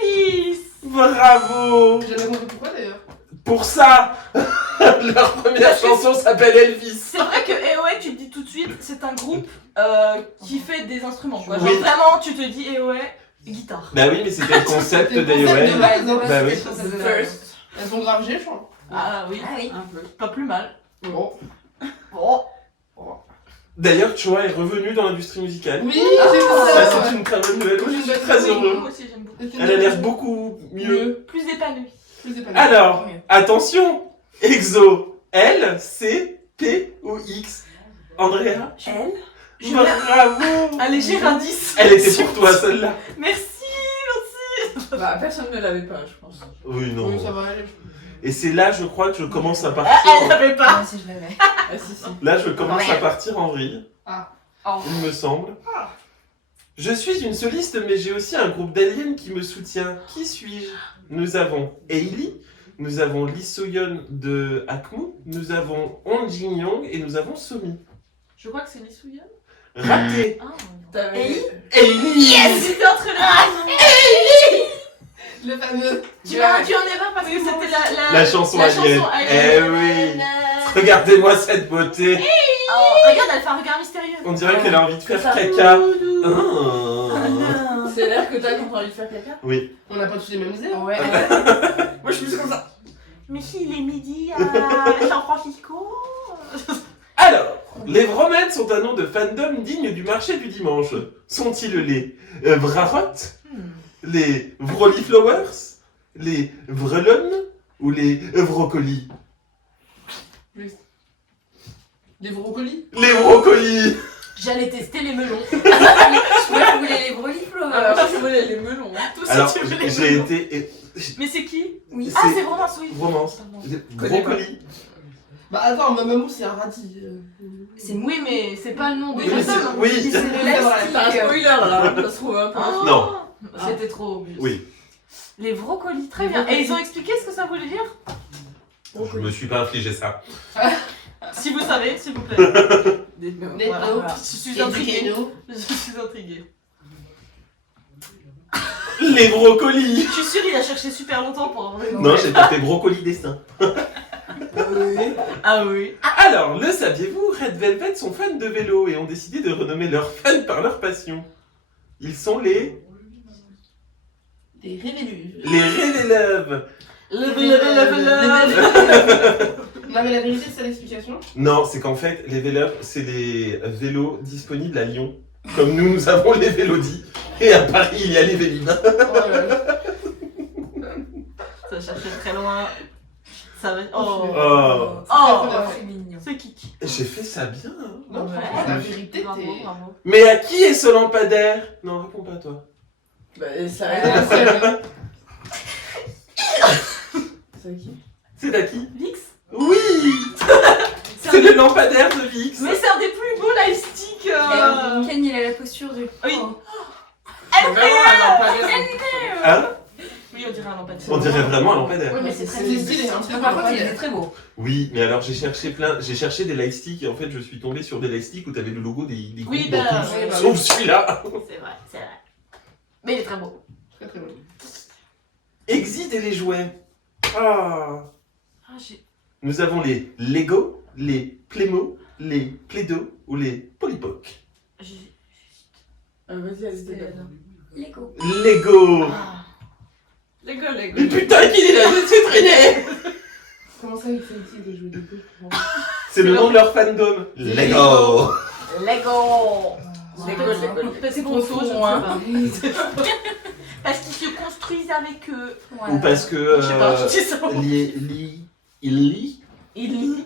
Beast. Bravo. J'ai jamais compris pourquoi d'ailleurs. Pour ça, leur première chanson s'appelle Elvis. C'est vrai que AOA, tu te dis tout de suite, c'est un groupe qui fait des instruments. Quoi. Oui. Genre vraiment, tu te dis AOA, guitare. Bah oui, mais c'était le concept C'était le concept de d'AOA. base, hein. Bah oui. First. Elles ont grave géchant. Ah oui, Ah oui. Un peu. pas plus mal. Bon. Bon. D'ailleurs, Chua est revenu dans l'industrie musicale. Oui, j'ai vu Ça, ça. c'est une très bonne nouvelle. Moi, je suis très Oui, heureux. moi aussi j'aime beaucoup. Elle a l'air beaucoup mieux. Plus épanouie. Plus épanoui. Alors, Mieux. attention, Exo, L, C, P ou X. Andrea, Elle. bravo. Un léger indice. Elle était pour toi, celle-là. Merci. Bah, personne ne l'avait pas, je pense. Oui, non. Oui, ça va aller. Et c'est là, je crois, que je commence à Elle partir. n'avait pas. Moi aussi je l'avais. Ah, si, si. Là, je commence Ouais. à partir en vrille. Ah. Oh. Il me semble. Je suis une soliste, mais j'ai aussi un groupe d'aliens qui me soutient. Qui suis-je? Nous avons Hailey, nous avons Lee So-yeon de Akmu, nous avons Hong Jin-young et nous avons Somi. Je crois que c'est Lee Soo-yeon. Raté. Ah. T'avais. Hailey. J'hésitais entre les deux. Le fameux. Tu m'as induit en erreur parce que c'était La chanson la alien. chanson Eh oui. Regardez-moi cette beauté. Oh, regarde, elle fait un regard mystérieux. On dirait qu'elle a envie de faire caca. Ah. C'est l'air que t'as quand t'as envie de faire caca. Oui. On n'a pas tous les mêmes idées. Hein. Ouais. Moi, je suis plus comme ça. Mais si, il est midi à San Francisco. Alors, Les Vromens sont un nom de fandom digne du marché du dimanche. Sont-ils les Vrarottes, les Vroliflowers, les Vrelon ou les Vrocolis? Des brocolis. Les Vrocolis. J'allais tester les melons. Je voulais les broliflowers. Alors, je voulais les melons. Toi aussi, Alors, tu veux les j'ai melons. été... Mais c'est qui Oui. Ah, c'est vraiment oui. Romance. Connais pas. Brocolis. Bah attends, Mamamou c'est un radis. C'est Oui, mais c'est pas le nom de Oui, la mais personne. Oui. C'est de T'as un l'élastique. spoiler là, ça se trouve. Hein, pour l'instant. Non. C'était trop obvious. Oui. Les brocolis, très Les bien. brocolis. Et ils ont expliqué ce que ça voulait dire Je me suis pas infligé ça. Si vous savez, s'il vous plaît. Des Voilà. hauts. Je suis intriguée. Intrigué. Je suis intriguée. Les Brocolis. Je suis sûre, il a cherché super longtemps pour avoir le nom. Non, j'ai tapé Brocoli dessin. Ah oui. Alors, le saviez-vous, Red Velvet sont fans de vélo et ont décidé de renommer leur fan par leur passion. Ils sont les Des révélus. Révéleves. Non mais la vérité c'est l'explication. Non, c'est qu'en fait, les Véleves, c'est les vélos disponibles à Lyon. Comme nous, nous avons les Vélodis. Et à Paris, il y a les Vélib. Ça cherchait très loin. Ça va. Oh. Oh. Oh. C'est mignon. C'est Kiki. J'ai fait ça bien. Hein. Non, Ouais. la vérité Bravo, t'es... bravo. Mais à qui est ce lampadaire? Non, réponds pas toi. Bah, ça C'est la seule. C'est qui? C'est à qui? Vix. Oui. C'est le lampadaire de Vix. Mais c'est un des plus beaux lightsticks. Ken, il a la posture du. Oui. Oh. Hein? Oui, on dirait un lampadaire. On dirait vraiment un lampadaire. Ouais mais c'est très stylé. Hein. Par contre, il est très beau. Oui, mais alors j'ai cherché des lightsticks et en fait je suis tombé sur des lightsticks où t'avais le logo des groupes Oui, dans bah, tous, oui, bah, sauf celui-là. C'est vrai, c'est vrai. Mais il est très beau. Très très bon. Exit et les jouets. Ah. Ah, j'ai. Nous avons les Lego, les Playmo, les Play-Doh ou les Polypoc. j'ai- Vas-y, allez, Lego. Lego. Ah. Lego, Lego. Mais putain qu'il est là, laissé traîner. Comment ça il fait ici de jouer des coups? C'est le nom de leur fandom. Lego. Lego. Lego. C'est trop trop fou, je hein. ne sais pas. Parce qu'ils se construisent avec eux. Ou parce que Je sais pas, je dis ça.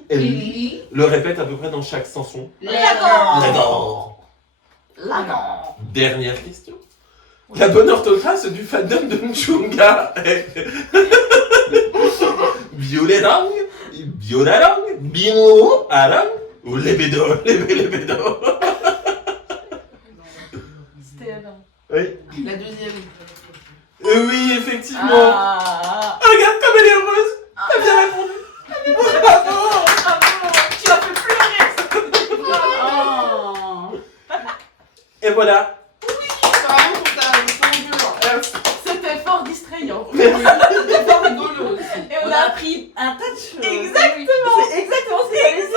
elle le répète à peu près dans chaque chanson. Lego. Lego. Lego. Dernière question. La bonne orthographe du fandom de Nchunga est Biolerang, Biolarang, Bioarang ou Lebedo, Lebedo. C'était avant. Oui. La deuxième. Oui, effectivement. Ah. Regarde comme elle est heureuse. T'as bien répondu. Bravo. Bravo. Tu as fait pleurer. Oh. Et voilà. Bravo pour ta dur. C'était fort distrayant. C'était pas rigolo aussi. Et On a appris un tas de choses. Exactement. C'est exactement ce que j'allais dire.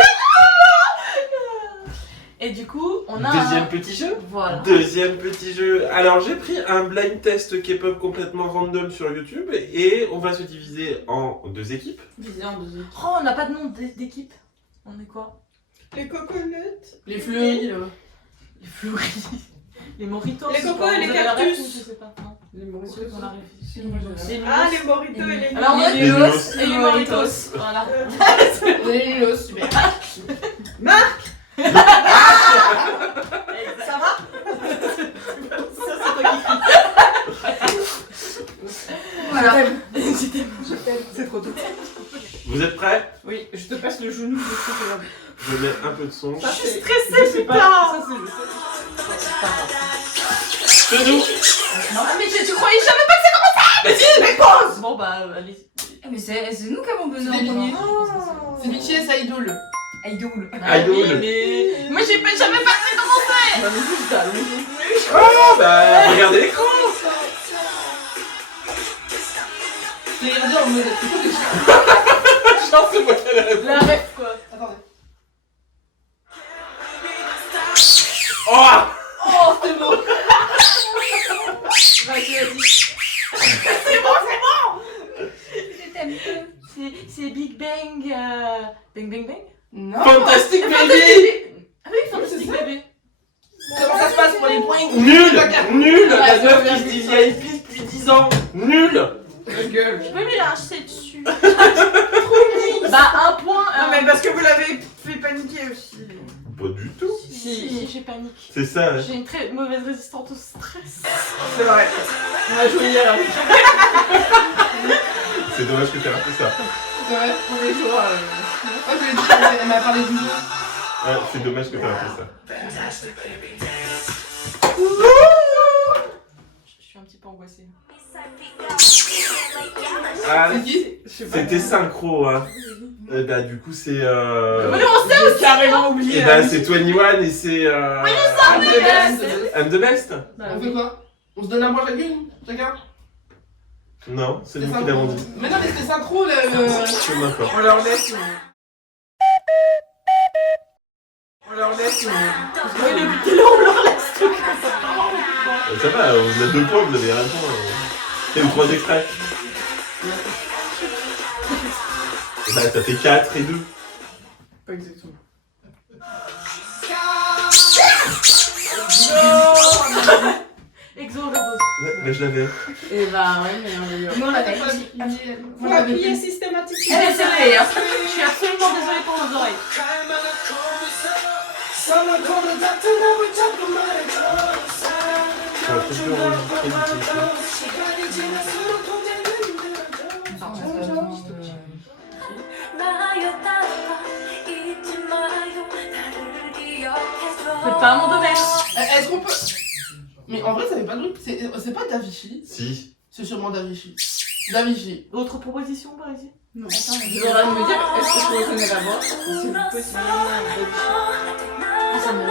Et du coup, on a Deuxième petit jeu. Voilà. Deuxième petit jeu. Alors j'ai pris un blind test K-pop complètement random sur YouTube et on va se diviser en deux équipes. Vision de vie. Oh, on n'a pas de nom d'équipe. On est quoi? Les coconuts. Les fleuris là. Les fleuris. Les moritos. Les cocos Vous et les avez la cactus. ref ou je sais pas. Non. Les Mauritius. On a réfléchi. Les Ah, les moritos et les Alors, Les les Milos Milos et les moritos. Voilà. Les lilos, super. Ça va? Ça, c'est toi Voilà. qui t'aime. C'est trop tôt. Vous êtes prêts? Oui, je te passe le genou. Je mets un peu de son. Ça, c'est- stressée, je sais putain. pas. Ça, c'est Chez nous. Non, mais tu croyais jamais pas que ça commençait? Mais si, mais pause. Bon bah, allez. Ah, mais c'est nous qui avons besoin C'est des de mini. Oh. C'est BTS Idol. Idol. Ah oui, Idol. mais moi j'ai pas jamais pas fait commencer. On a juste dalle. Oh bah regardez l'écran. Je l'ai regardé en mode. Chance c'est moi qui ai la réponse. La ref quoi. Attendez. Oh. Oh, c'est bon. Vas-y, vas-y. C'est bon, c'est bon. Je t'aime peu. C'est Big Bang. Bang Bang Bang. Non. Fantastic baby. pour les points. Nul. Nul. La Ouais, meuf qui se dit VIP depuis 10 ans. Nul. Ta gueule. Je peux lui lâcher dessus. Bah, un point. Non, mais parce que vous l'avez fait paniquer aussi. Pas du tout. Si, j'ai paniqué. C'est ça, ouais. J'ai une très mauvaise résistance au stress. C'est vrai. On a joué hier avec C'est dommage que t'aies raté ça. Ouais. tous les jours. Moi, je l'ai dit, elle m'a parlé du jeu. Ouais, c'est dommage que t'aies raté ça. Je suis un petit peu angoissée. Ah, C'est qui? c'était synchro, hein. Bah, du coup, c'est. Mais on sait J'ai carrément oublié. Et bah, c'est 21 et c'est. I'm the best. On fait quoi? On se donne un point chacun? Non, c'est C'est nous qui synchro. l'avons dit. Mais non, mais c'était synchro le. C'est n'importe. On leur laisse. On leur laisse. Oui, depuis quelle heure on leur laisse tout Ça va, on a 2 points, vous avez rien. Et ou 3 extraits. Bah, ça fait 4 et 2. Pas exactement. Exo overdose. Ouais, mais je l'avais. Et bah, ouais, mais on a eu. Non, la tête pas. Faut appuyer systématiquement. Eh, c'est vrai, hein. Je suis absolument désolée pour vos oreilles. C'est un truc de enregistré du téléphone. C'est pas mon domaine. Est-ce qu'on peut. Mais en vrai, ça fait pas de bruit. C'est pas Davichi. Si. C'est sûrement Davichi. Davichi. Autre proposition par ici? Non. Je suis en train de me dire, est-ce que je reconnais la voix? C'est possible. Ah, ça me.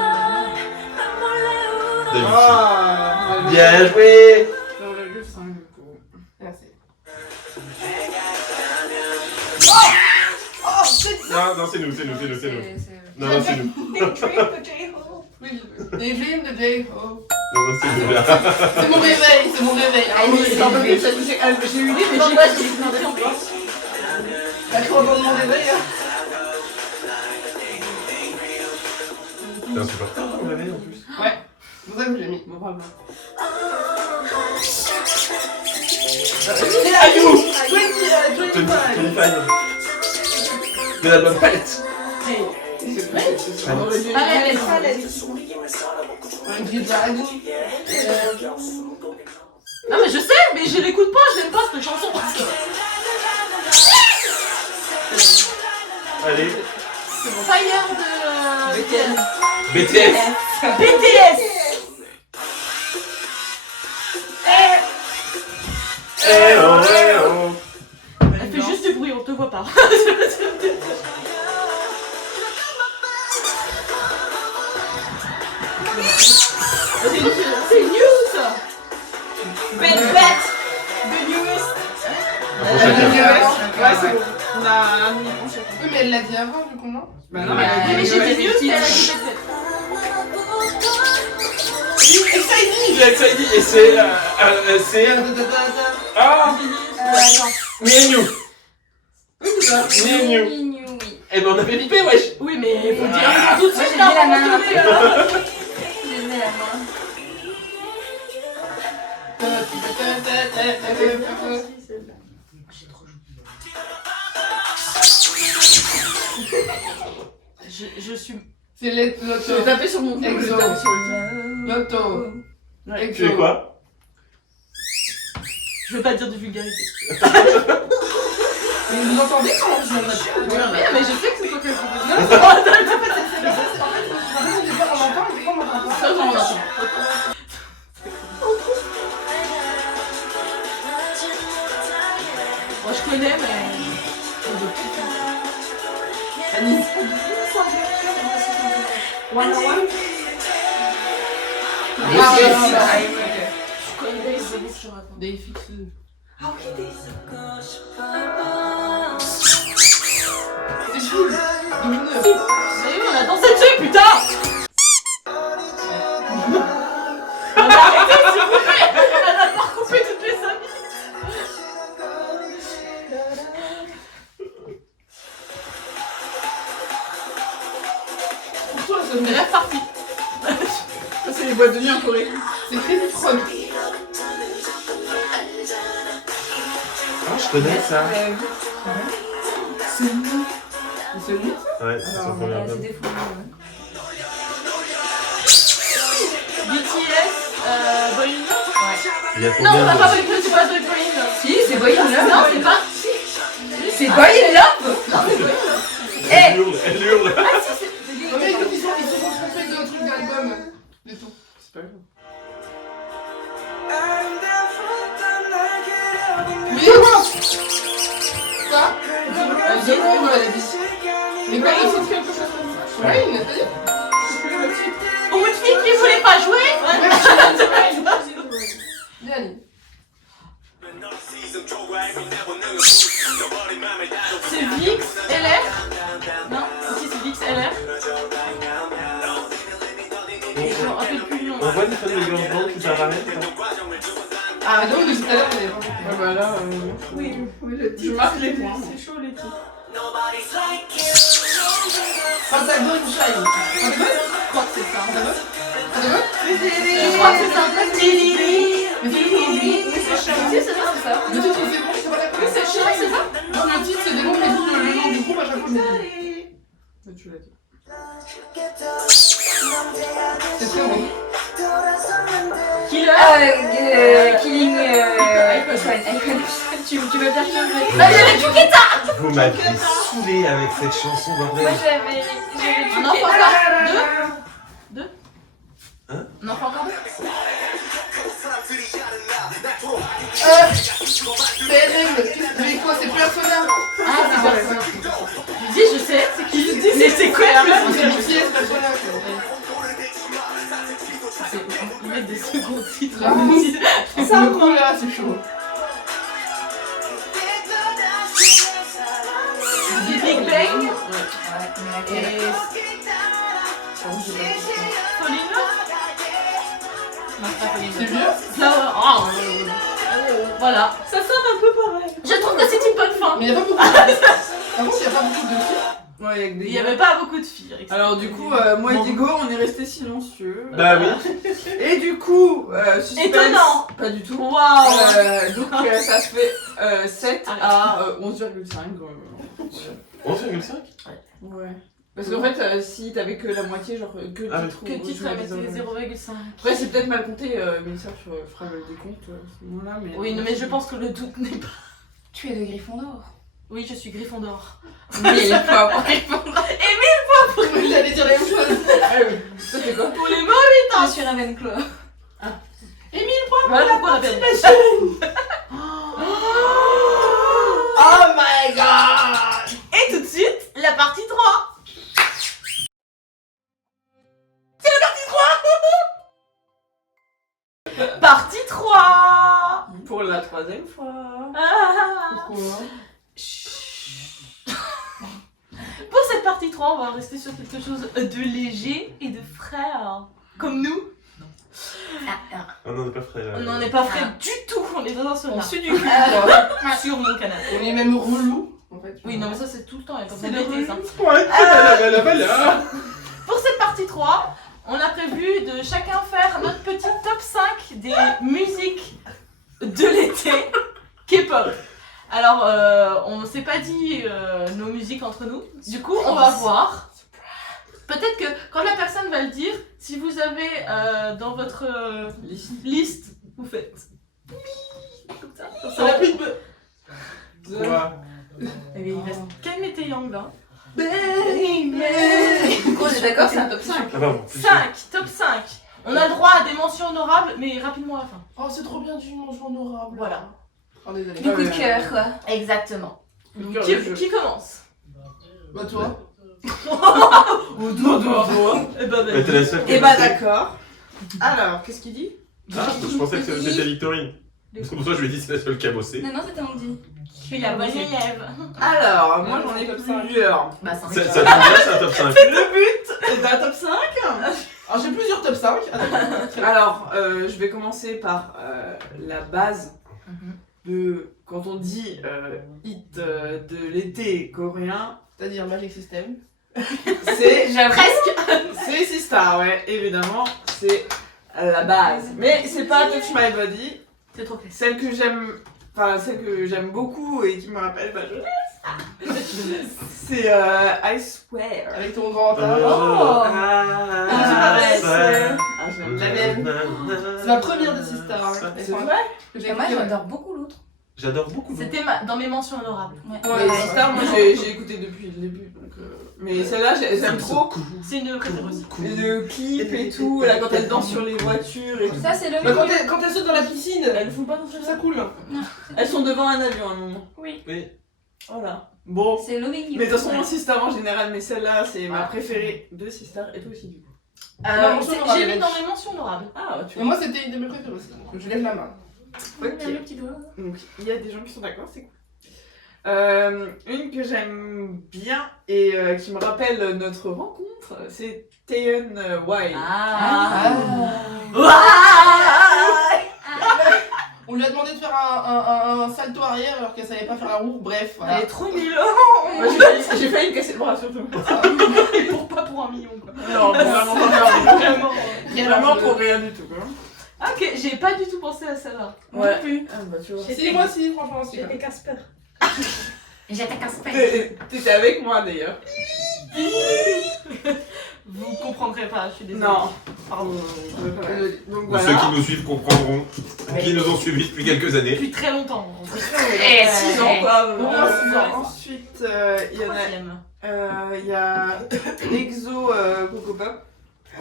David. Ah, Bien joué. 0,5 du coup. Merci. Non, non, c'est nous. Non, non, c'est nous. Oui, des films de J-Ho. Non, non, c'est nous. Là. C'est mon réveil. Ah oui, c'est un peu plus, j'ai eu l'idée, mais j'ai pas demandé encore. T'as trop entendu mon réveil hein. C'est insupportable, on l'avait en plus. Ouais, c'est pour ça que j'ai mis. Bon, bravo. C'est Ayou. 25. De la bonne palette. C'est vrai. Un gris dragon. Non, mais je sais, mais je l'écoute pas, je l'aime pas cette chanson parce que. Allez. Fire de. BTS. BTS. Eh oh, eh oh. Elle fait juste du bruit, on te voit pas. C'est news. Bad bet. The newest. Un point chacun. Ouais, c'est bon. On a un demi-point chacun. Oui, mais elle l'a dit avant, du coup, non? Bah non, mais elle a Mais dit j'ai dit news, petit. elle a dit bad bet. Excited. Et c'est. Ah. Me and you. Me and you. Eh ben on avait bipé, wesh. Oui, mais faut dire le nom tout de suite J'ai là, levé la on va main. tomber, là. J'ai levé la main. Je suis. C'est l'auto. Je vais taper sur mon cul. Exo. L'auto. Tu es quoi? Je veux pas dire de vulgarité. Mais vous entendez comment je m'en Oui, mais je sais que c'est toi qui as fait. En fait, des fois on entend, des fois on entend pas. Ça, j'en entends. Moi je connais, mais. Anis. One on one. Ah, Ah, ouais, ouais, ouais, ouais. Je connais, c'est bon, je raconte. Des fixes. Ah oui, des. C'est cool. Mais oui, on a dansé dessus, putain. Arrêtez, s'il vous plaît. Elle a pas recoupé toutes les 5 minutes. Pour toi, ça Mais me la partie. Ça, c'est C'est les boîtes de nuit en Corée. C'est Crazy Frog. Ah, je connais ça. C'est nous. C'est lui. Ouais, c'est son premier album. C'était fou. BTS, Boy in Love. Il y a Non, combien pas de... Boy in Love, c'est pas Boy in Love. Si, c'est Boy in Love. Non, c'est pas. C'est Boy in Love. Elle hurle, elle hurle. Non mais écoute, ils se sont trompés de trucs d'album. De tout. C'est pas grave. Mais quoi? Quoi? The Room, elle a dit. Mais quoi, il faut quelque chose comme ça? Ouais, il a dit. Pour une fille qui voulait pas jouer. Bien dit. C'est Vix LR. Non, si c'est Vix LR. Je me rappelle plus le nom. On voit des fans de Girls Band qui s'arrêtent. Ah non, depuis tout à l'heure, on est pas. Ah bah là, Oui, je marque les points. c'est chaud les titres. Pentagon Shine. Pentagon? Je crois que c'est ça. Pentagon? Je crois que c'est ça. Mais c'est Oui, c'est ça, c'est ça. le titre, c'est bon, c'est pas la Oui, c'est chiant, c'est ça. Non, le titre, c'est des bons, mais tout le nom du groupe, à chaque fois, je le dis. Mais tu l'as dit. C'est très bon. Killer. Killing. Tu me perturbes. Vous m'avez saoulé avec cette chanson, bordel. Moi j'avais. Un enfant encore. Deux. Hein? Un enfant encore. PNM, mais quoi, c'est Persona. Ah, c'est Persona. Je dis, je sais, c'est qui je dis, mais c'est quoi C'est BTS, Persona. Ils mettent des seconds titres. Ça, encore là, c'est chaud. Big Bang. Et... Pauline. Non, c'est pas Pauline. C'est vieux? Flower. Oh. Voilà. Ça sonne un peu pareil. Je trouve que c'est une bonne fin. Mais il n'y a pas beaucoup de... Par contre, il n'y a pas beaucoup de filles. Ouais, avec des Il n'y avait pas beaucoup de filles. Alors du coup, moi et Diego, on est restés silencieux. Bah oui. Et du coup, suspense, Étonnant. pas du tout. Waouh. Donc ça fait 7 à 11,5. 11,5. Ouais. Parce qu'en fait, si t'avais que la moitié, genre que Ah oui. titre ou Que titre ou avec des les oreilles. 0,5. Après, c'est peut-être mal compté, mais ça, tu feras le décompte à ce moment-là. Mais... Oui, non, mais je pense que le doute n'est pas. Tu es de Gryffondor. Oui, je suis Gryffondor. Mais il faut avoir Gryffondor. J'allais dire la même chose. Ah oui. Ça fait quoi? Pour les mauvais Je suis Ravenclaw. Voilà pourquoi on a perdu. Oh my god! Et tout de suite, la partie 3. C'est la partie 3. Partie 3. Pour la 3e fois. Ah. Pourquoi? Pour cette partie 3, on va rester sur quelque chose de léger et de frais. Comme nous. Ah non, on n'est pas frais là. On n'en est pas frais du tout. On est dans un On sauna. suit du cul, quoi. Sur mon canapé. On est même relou, en fait. Oui, non, mais ça, c'est tout le temps. Il y a pas C'est besoin le d'été, ça. Voilà. Pour cette partie 3, on a prévu de chacun faire notre petit top 5 des musiques de l'été K-pop. Alors, on s'est pas dit nos musiques entre nous. Du coup, on va voir. Peut-être que quand la personne va le dire, si vous avez dans votre liste, vous faites comme ça. Ça n'a plus de... Quoi? Et il reste Ken et Taeyang là. Du coup, on est d'accord, c'est un top 5. Ah pardon. 5, top 5. On a le droit à des mentions honorables, mais rapidement à la fin. Oh, c'est trop bien, du mange honorable. Voilà. Oh, désolé. Du coup de cœur, quoi. Exactement. Donc, Qui commence? Bah, toi. Ou toi. Eh ben, Mais t'es la seule qui Et a bah passé. d'accord. Alors, qu'est-ce qu'il dit? Ah, je pensais que c'était Victorine. C'est pour ça que je lui ai dit c'est la seule qui a bossé. Non, non, c'était Andy. je suis la bonne élève. Alors, moi j'en ai plusieurs. Bah, Ça tombe bien, c'est un top 5. Le but d'un top 5. Alors, j'ai plusieurs top 5. Alors, je vais commencer par la base de quand on dit hit de l'été coréen, C'est-à-dire Magic System. c'est Presque. c'est Sistar, ouais, évidemment, c'est à la base. Mais c'est pas Touch My Body. C'est trop classique. Celle que j'aime beaucoup et qui me rappelle ma jeunesse, c'est I Swear. Avec ton grand âge. C'est ma première de Sistar. C'est vrai? Moi, j'adore beaucoup l'autre. J'adore beaucoup. C'était dans mes mentions honorables. Mais Sistar, moi j'ai écouté depuis le début. Donc, mais celle-là, j'aime trop. C'est une préférée aussi. Le clip et tout, là, quand elle danse sur les voitures et tout. Ça, c'est le Bah, quand elle saute dans la piscine, Elles font pas dans je trouve ça cool. Elles sont devant un avion à un moment. Oui. Voilà. Bon. C'est Loving You. Mais de toute façon, Sistar en général, mais celle-là, c'est ma préférée de Sistar et toi aussi, du coup. Non, J'ai mis dans mes mentions honorables. Ah, tu Mais vois. moi, c'était une de mes préférées aussi. Donc, je lève la main. Ok. Le petit doigt. Donc, il y a des gens qui sont d'accord, c'est cool. Une que j'aime bien et qui me rappelle notre rencontre, c'est Taeyeon Wild. On lui a demandé de faire un salto arrière alors qu'elle savait pas faire la roue. Bref, voilà. Elle est trop nulle. Moi, j'ai failli me casser le bras surtout. Et pas pour 1 million quoi. Non, vraiment pas. Vraiment. Vraiment pour rien du tout. Quoi. Ok, j'ai pas du tout pensé à celle-là. Ouais. plus. Ah, bah, tu vois. Si, moi aussi, franchement aussi. J'étais Casper. J'étais Casper. T'étais avec moi d'ailleurs. Vous comprendrez pas, je suis désolée. Non. Pardon. Donc Pour ceux voilà. qui nous suivent comprendront, qui nous ont suivis depuis quelques années. Depuis très longtemps. Eh, 6 ans quoi. Au moins 6 ans. Ensuite, il y en a. Troisième. Il y a EXO Coco Pop.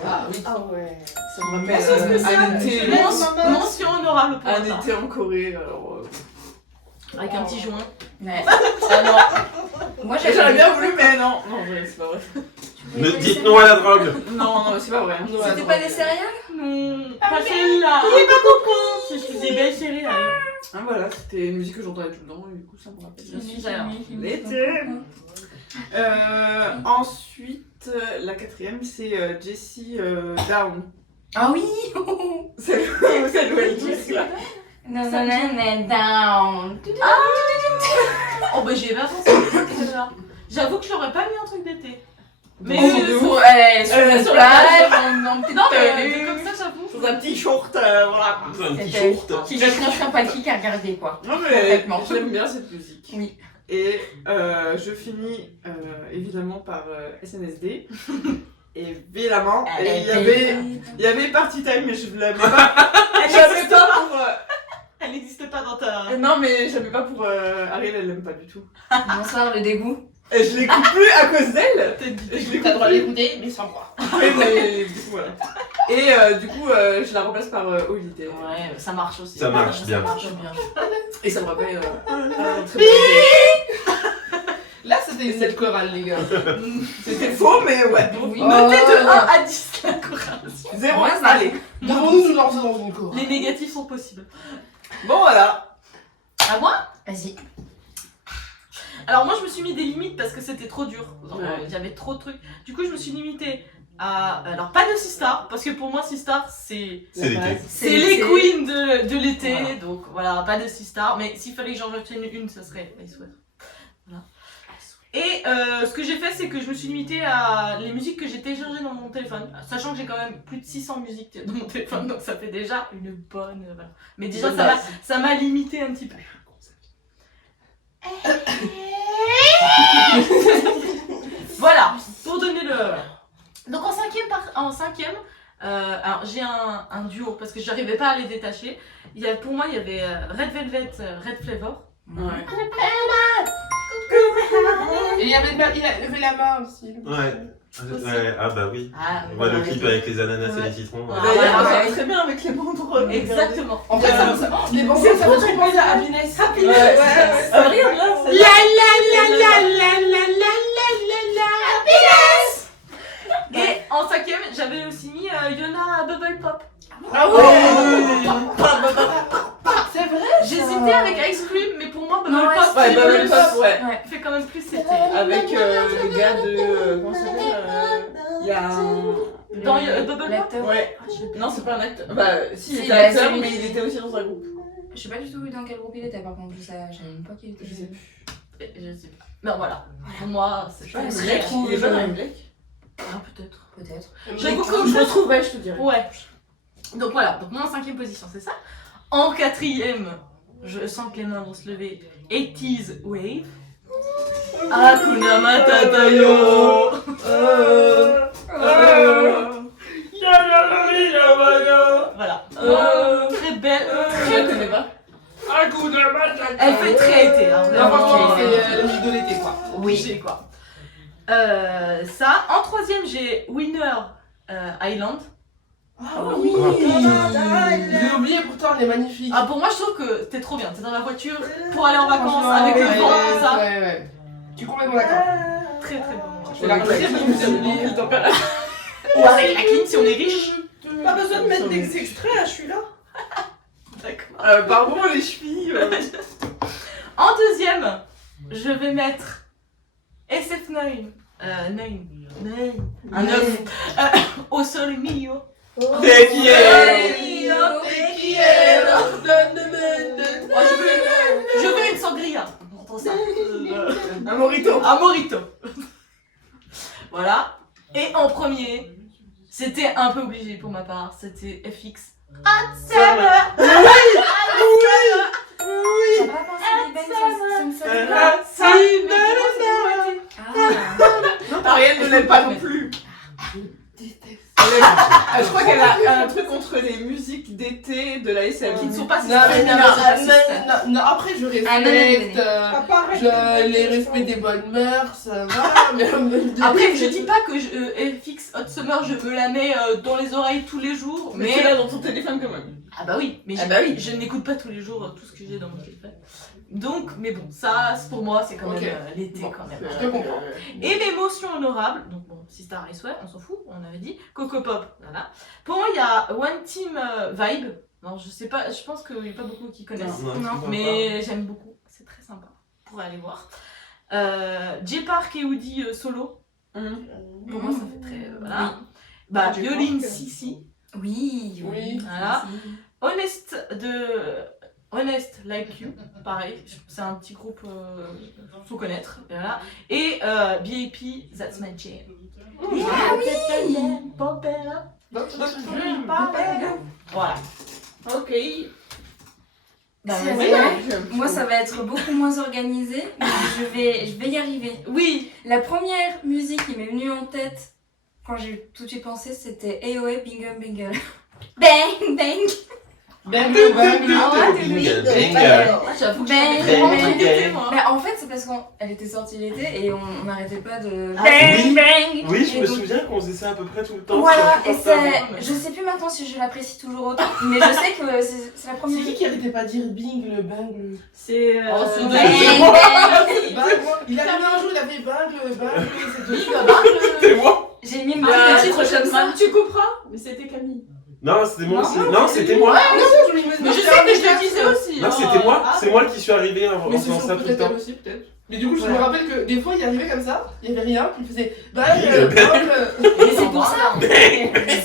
Ah oui. Ah ouais. Ça me Mention rappelle spéciale. un été. Mention honorable pour Un ça. été en Corée. Alors, Avec un petit joint. Ouais. ah non. Moi, J'aurais bien voulu, mais non. Non, c'est pas vrai. Ne dites non à la drogue. Non, non, c'est pas vrai. C'était pas des céréales? Non, pas celle-là. Il est pas content. Si je te dis belle chérie. Ah voilà, c'était une musique que j'entendais tout le temps et du coup ça me rappelle. Je suis alors. L'été. Ensuite, la quatrième c'est Jessie Down. Ah oui. Celle où elle glisse là. Non, non, non, mais down. Oh bah j'y ai pas pensé celle-là. J'avoue que je l'aurais pas mis un truc d'été. Mais Sur la plage, en petite non mais tenue. comme ça j'avoue. Dans un petit short, voilà. Un petit C'était- short. Qui je pas qui a regardé quoi. Non mais Complètement. j'aime bien cette musique. Oui. Et je finis évidemment par SNSD. Évidemment. Et il y avait Party Time mais je l'avais pas. J'avais pas pour. Elle n'existe pas dans ta. Non mais j'avais pas pour Ariel, elle l'aime pas du tout. Bonsoir le dégoût. Et je l'écoute plus à cause d'elle. Je l'écoute T'as le droit de plus. l'écouter, mais sans moi. Oui, mais du coup voilà. Et du coup je la remplace par Holiday. Ouais, ça marche aussi. Ça marche bien. Ça marche bien. Et ça me rappelle un très bon Là, c'était une scène chorale, les gars. C'était faux mais ouais. Oui. Notez de 1 à 10 la chorale. 0, Ouais, ça- allez. Devons-nous nous lancer dans une chorale? Les négatifs sont possibles. Bon voilà. À moi? Vas-y. Alors moi je me suis mis des limites parce que c'était trop dur. Genre, Ouais. il y avait trop de trucs. Du coup je me suis limitée à... Alors pas de Sistar, parce que pour moi Sistar c'est... C'est l'été. C'est les l'été. queens de l'été, Voilà. donc voilà, pas de Sistar. Mais s'il fallait que j'en retienne une, ça serait I Swear. Voilà. Et ce que j'ai fait, c'est que je me suis limitée à les musiques que j'ai téléchargées dans mon téléphone. Sachant que j'ai quand même plus de 600 musiques dans mon téléphone, donc ça fait déjà une bonne... Voilà. Mais déjà Bonne ça m'a- base. ça m'a limité un petit peu. Voilà, pour donner le... Donc en cinquième alors j'ai un duo parce que j'arrivais pas à les détacher. Pour moi il y avait Red Velvet, Red Flavor. Ouais. Et il avait la main aussi. Ouais. Ouais, ah bah oui. Ah, On voit le clip avec les ananas et les citrons. Ah, D'ailleurs, ouais, ça ouais. va très bien avec les banderoles. Exactement. En fait, les bandeaux, ça fait trop penser à Happiness. Ouais, ouais. Ah, regarde là, c'est Et en cinquième, j'avais aussi mis Yona Bubble Pop. Ah c'est vrai. J'hésitais avec Ice Cream, mais pour moi Bubble Non, Pop Ouais, fait Bubble plus- Pop, ouais. fait quand même plus c'était. Avec le gars de. Comment ça s'appelle Il y a un. Dans Bubble Pop. L'acteur. Ouais. Ah, je sais pas. Non, c'est pas un acteur. Bah, si, il Si, était bah, acteur, celui mais qui- il était aussi dans un groupe. Je sais pas du tout dans quel groupe il était par contre. Je savais même pas qu'il était. Je sais plus. Je sais pas. Mais voilà, pour moi c'est Ouais, pas Black, il est pas dans les Black. Ah, peut-être. Peut-être. J'avoue Je que le trouverai, je te dirai. Ouais. Donc voilà, donc moi en 5ème position, c'est ça. En 4ème, je sens que les mains vont se lever. 80s Wave. Hakuna Matata yo. Voilà. Très belle. Je la connais pas. Elle fait très été. Hein, Non, franchement, vraiment. c'est le musique de l'été, quoi. Oui. Quoi. Ça. En 3ème, j'ai Winner Island. Ah oui. J'ai oublié, pourtant, elle est magnifique. Ah, pour moi, je trouve que t'es trop bien. T'es dans la voiture pour aller en vacances avec le vent, tout ça. Ouais. Tu es complètement d'accord. Très très bon. Je la connais, mais j'ai oublié. Ou avec la clim si on est riche. Pas besoin de mettre des extraits, là, je suis là. D'accord. Pardon, les chevilles. En 2ème, je vais mettre SF9. 9. Un 9. Au sol mio. Te quiero. Je veux une sangria. Entends ça. Un morito. Un morito. Voilà. Et en premier, c'était un peu obligé pour ma part, c'était FX. Hot Summer. T'as pas pensé à des bangs Ariel ne l'aime pas non plus. Je crois qu'elle a un truc contre les musiques d'été de la SM. Qui ne sont pas si Non, stressées. non, après je respecte, les respects des bonnes mœurs, ça va, mais Après, je dis pas que FX Hot Summer, je me la mets dans les oreilles tous les jours, Mais mais... c'est là dans ton téléphone quand même. Ah bah oui, mais Ah bah oui. je n'écoute pas tous les jours tout ce que j'ai dans mon téléphone. Donc, mais bon, ça, pour moi, c'est quand même l'été Bon, quand même. je te comprends. Et mes mentions honorables, donc bon, Sister Raceway, on s'en fout, on avait dit. Coco Pop, voilà. Pour moi, il y a One Team Vibe. Non, je sais pas, je pense qu'il n'y a pas beaucoup qui connaissent. Non, Mais j'aime beaucoup, c'est très sympa. Pour aller voir. J-Park et Woody solo. Pour moi, ça fait très. Voilà. Bah, Violin Sissi. Oui. Voilà. Honest Like You, pareil, c'est un petit groupe, faut connaître, voilà. Et BIP, That's My Jam. Voilà. Ok. Bah, C'est vas-y, vrai. moi ça va être beaucoup moins organisé, mais je vais y arriver. Oui. La première musique qui m'est venue en tête quand j'ai tout de suite pensé, c'était AOA Bingham Bingle. Bang bang. J'avoue que Bang, j'avais vraiment bang. d'été, moi. Mais en fait, c'est parce qu'elle était sortie l'été et on n'arrêtait pas de oui. bang. Oui, je Et me donc- souviens qu'on faisait ça à peu près tout le temps. Voilà, sur et Portable. je sais plus maintenant si je l'apprécie toujours autant, mais je sais que c'est la première. C'est qui arrêtait pas de dire bingle, bangle? C'est. Oh, c'est Bang, de- bang. Il a arrivé un jour, il a fait bangle, c'est deux. C'était moi. J'ai mis Le ma titre comme ça. Tu couperas. Mais c'était Camille. Non, c'était moi aussi. Non, c'était moi. Mais je sais que je le disais aussi. Non, hein. c'était moi. Ah, C'est moi qui suis arrivé en Mais c'est faisant sûr, ça tout le peut-être temps. elle aussi, peut-être. Mais du coup, je me Voilà. rappelle que des fois, il arrivait comme ça, il y avait rien, puis il faisait Bingle, bangle. Mais c'est pour ça.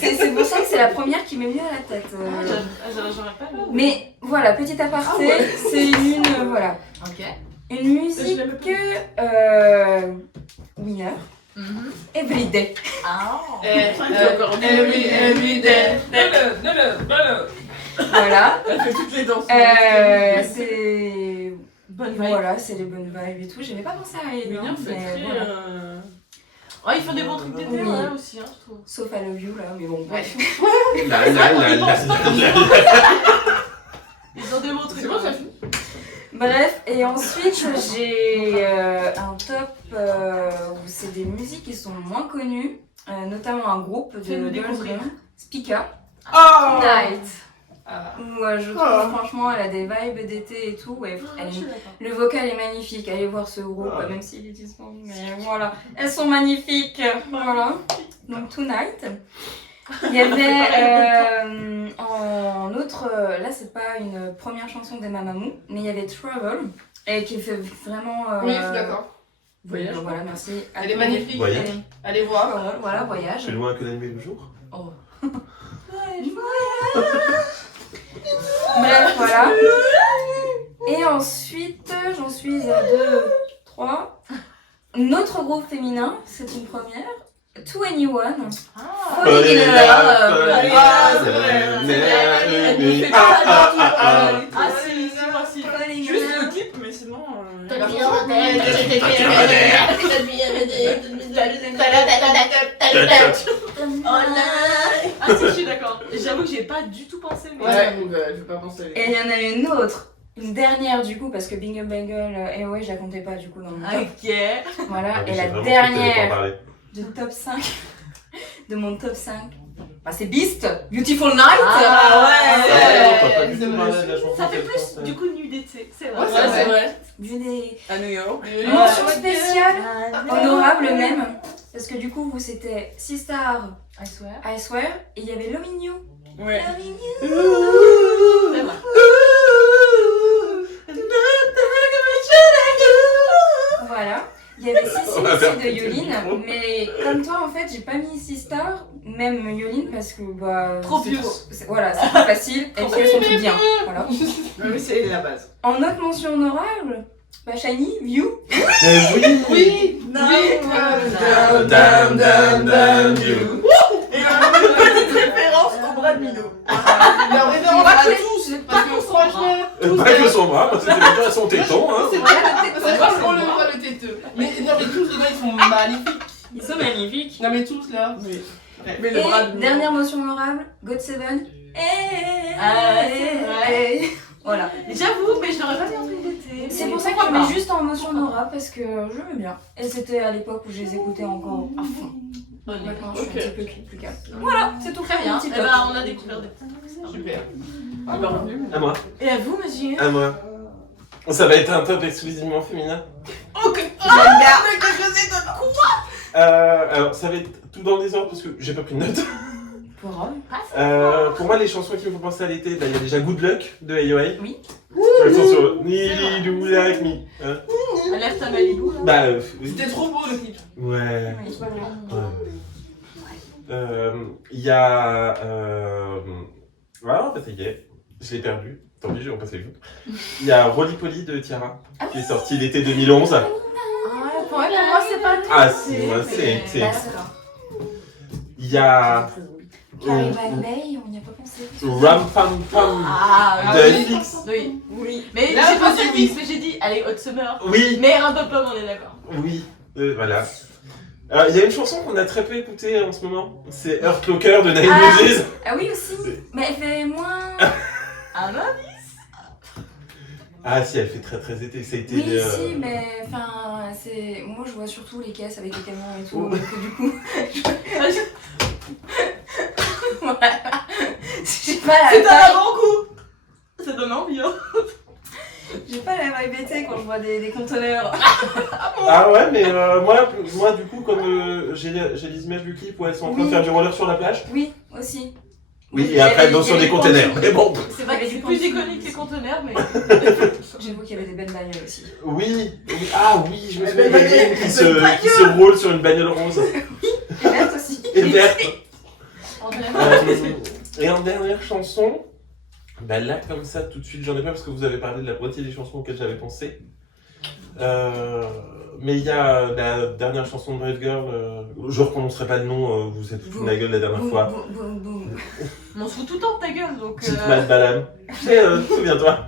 C'est pour ça que c'est la première qui m'est venue à la tête. J'aurais pas le. Mais voilà, petit aparté, c'est une voilà, Ok. une musique Winner, Everyday. Ah. Every day. Voilà. Elle fait toutes les danses. C'est Bonne vibe. voilà, c'est les bonnes vibes et tout. J'avais pas pensé à elle, Winner fait mais très. voilà. Ouais, ils font des bons trucs d'été, Oui. ouais, aussi, hein, je trouve. Sauf à Love You là, mais bon bref. Ils ont des bons trucs. C'est bon, ça fait. Bref, et ensuite j'ai un top où c'est des musiques qui sont moins connues, notamment un groupe de Fais-nous girls découvrir. band, Speaker, Oh Night. Ah. Où je trouve franchement elle a des vibes d'été et tout. Ouais, le vocal est magnifique, allez voir ce groupe, même s'il est dispo. Mais voilà, elles sont magnifiques. Voilà, donc Tonight. Il y avait en autre, là c'est pas une première chanson des Mamamoo, mais il y avait Travel, et qui fait vraiment. Oui, je suis d'accord. Voyage. Voilà, merci. Elle est magnifique. Voyage. Allez voir. Voilà, voyage. C'est loin que la nuit et le jour. Oh. Bref, voilà. Et ensuite, j'en suis à 2, 3. Notre groupe féminin, c'est une première. 2NE1. Falling in love. Ah, c'est vrai. Elle me fait Ah, pas ah, Ah si, moi si. Falling in Juste love. le clip, mais sinon... Ah si, je suis d'accord. J'avoue que j'ai pas du tout pensé, mais... Ouais, donc je vais pas penser à Et il y en a une autre. Une dernière du coup, parce que Bingle Bangle, et ouais, je la comptais pas du coup dans mon top. Ok. Voilà, Ah, mais et j'ai la vraiment cru que t'allais pas en dernière parler. de top 5, de mon top 5, bah, c'est Beast, Beautiful Night. Ah ouais. T'as pas du tout parlé de la chanson Ça fait qu'elle plus pensait. du coup nuit d'été, c'est vrai. Ouais, c'est vrai. Vu des À New York. mentions spéciales, honorables même, parce que du coup, vous c'était Sistar, I swear. I Swear, et il y avait Loving You. Ouais. Loving You. C'est vrai. Voilà. Il y avait Sissi On va faire aussi de Yolin, mais comme toi en fait, j'ai pas mis Sistar, même Yolin, parce que bah. Trop c'est pious. voilà, c'est trop facile, et puis elles sont toutes bien. Voilà. Mais c'est la base. En autre mention honorable, bah Shiny, View. Mais oui, Oui. Damn, damn, damn you. Et petite référence au bras de Mino. Mais en référence Pas à que- tous. pas Parce que que son franchement, Pas que son bras, parce que c'était bien son téton, hein. c'est vrai qu'on le voit le têteux. Mais non, mais tous dedans ils sont magnifiques. Ils sont magnifiques. Non, mais tous là. Oui. Mais le bras de Et dernière mention honorable, God Seven. Ah, c'est vrai. Voilà. J'avoue, mais je l'aurais pas mis en truc d'été. C'est pour ça que je mets juste en mention honorable parce que j'aimais bien. Et c'était à l'époque où je les écoutais encore à fond. Maintenant, je suis un petit peu plus calme. Voilà, c'est tout. Très bien. Mon petit Eh top. ben, on a découvert des petits trucs. Super. À moi. Et à vous, monsieur? À moi. Ça va être un top exclusivement féminin. Alors, ça va être tout dans le désordre parce que j'ai pas pris de notes. Pour moi, les chansons qui me font penser à l'été, bah, il y a déjà Good Luck de AOA. Oui. Elles sont sur Nearly Do Like Me. Hein. Lève ta Malibu. Bah, oui. C'était trop beau le clip. Ouais. Oui, c'est pas vrai. Il y a. Voilà, bah, ça y est. Je l'ai perdu. Tant pis, je vais en passer une autre. Il y a Rolly Polly de Tiara, qui est sorti l'été 2011. Ah, pour moi, c'est pas tout. Ah, si, moi, c'est. D'accord. Il y a. Carrie Van Bay, on n'y a pas pensé. Ram Pam Pam Ah, de oui. FX. Oui. Oui. Mais Là, j'ai je pensé dis à oui. X, mais j'ai dit, allez, Hot Summer. Oui, Mais un peu on est d'accord. oui, voilà. Il y a une chanson qu'on a très peu écoutée en ce moment. C'est Hurt Locker de Nine Ah. Inch. Ah oui aussi, mais elle fait moins. Ah non. Ah si, elle fait très très été. Ça a été. Oui, si, mais enfin, c'est. Moi je vois surtout les caisses avec les camions et tout, Oh. donc du coup. Voilà. J'ai pas la C'est un vibe. avant-coup. Ça donne envie, hein. J'ai pas la vibe été quand je vois des conteneurs. Ah ouais, mais moi du coup, comme j'ai les images du clip où elles sont en train de Oui. faire du roller sur la plage. Oui, aussi. Oui, Il et y après avait- elles vont il y sur avait des des containers. points. Mais bon. C'est vrai que c'est plus iconique que les conteneurs, mais. J'avoue qu'il y avait des belles bagnoles aussi. Oui, oui, ah oui, je me Eh souviens ben, de Green qui ben, se roule sur une bagnole rose Et verte aussi. et verte. En vrai. Et en dernière chanson, bah là comme ça tout de suite j'en ai pas parce que vous avez parlé de la moitié des chansons auxquelles j'avais pensé. Mais il y a la dernière chanson de Brave Girl, je reprononcerai pas le nom, vous êtes foutu de ma gueule la dernière Boum, fois. boum, boum, boum. On se fout tout le temps de ta gueule, donc. Petite Mad Balam. Souviens-toi.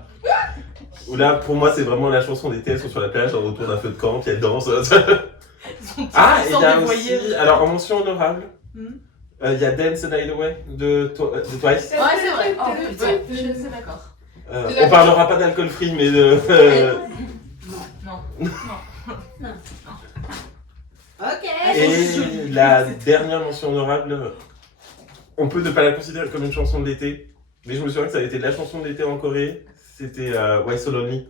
Où là pour moi c'est vraiment la chanson d'été, elles sont sur la plage autour d'un feu de camp puis elles dansent. Ah et il y a aussi, alors en mention honorable, il y a Dance the Night Away de Twice. Ouais, c'est vrai. Oh, putain. Ouais, je suis d'accord. On parlera pas d'alcool free mais Non. Ok. Et la dernière mention honorable, on peut ne pas la considérer comme une chanson de l'été, mais je me souviens que ça a été la chanson de l'été en Corée, c'était Why So Lonely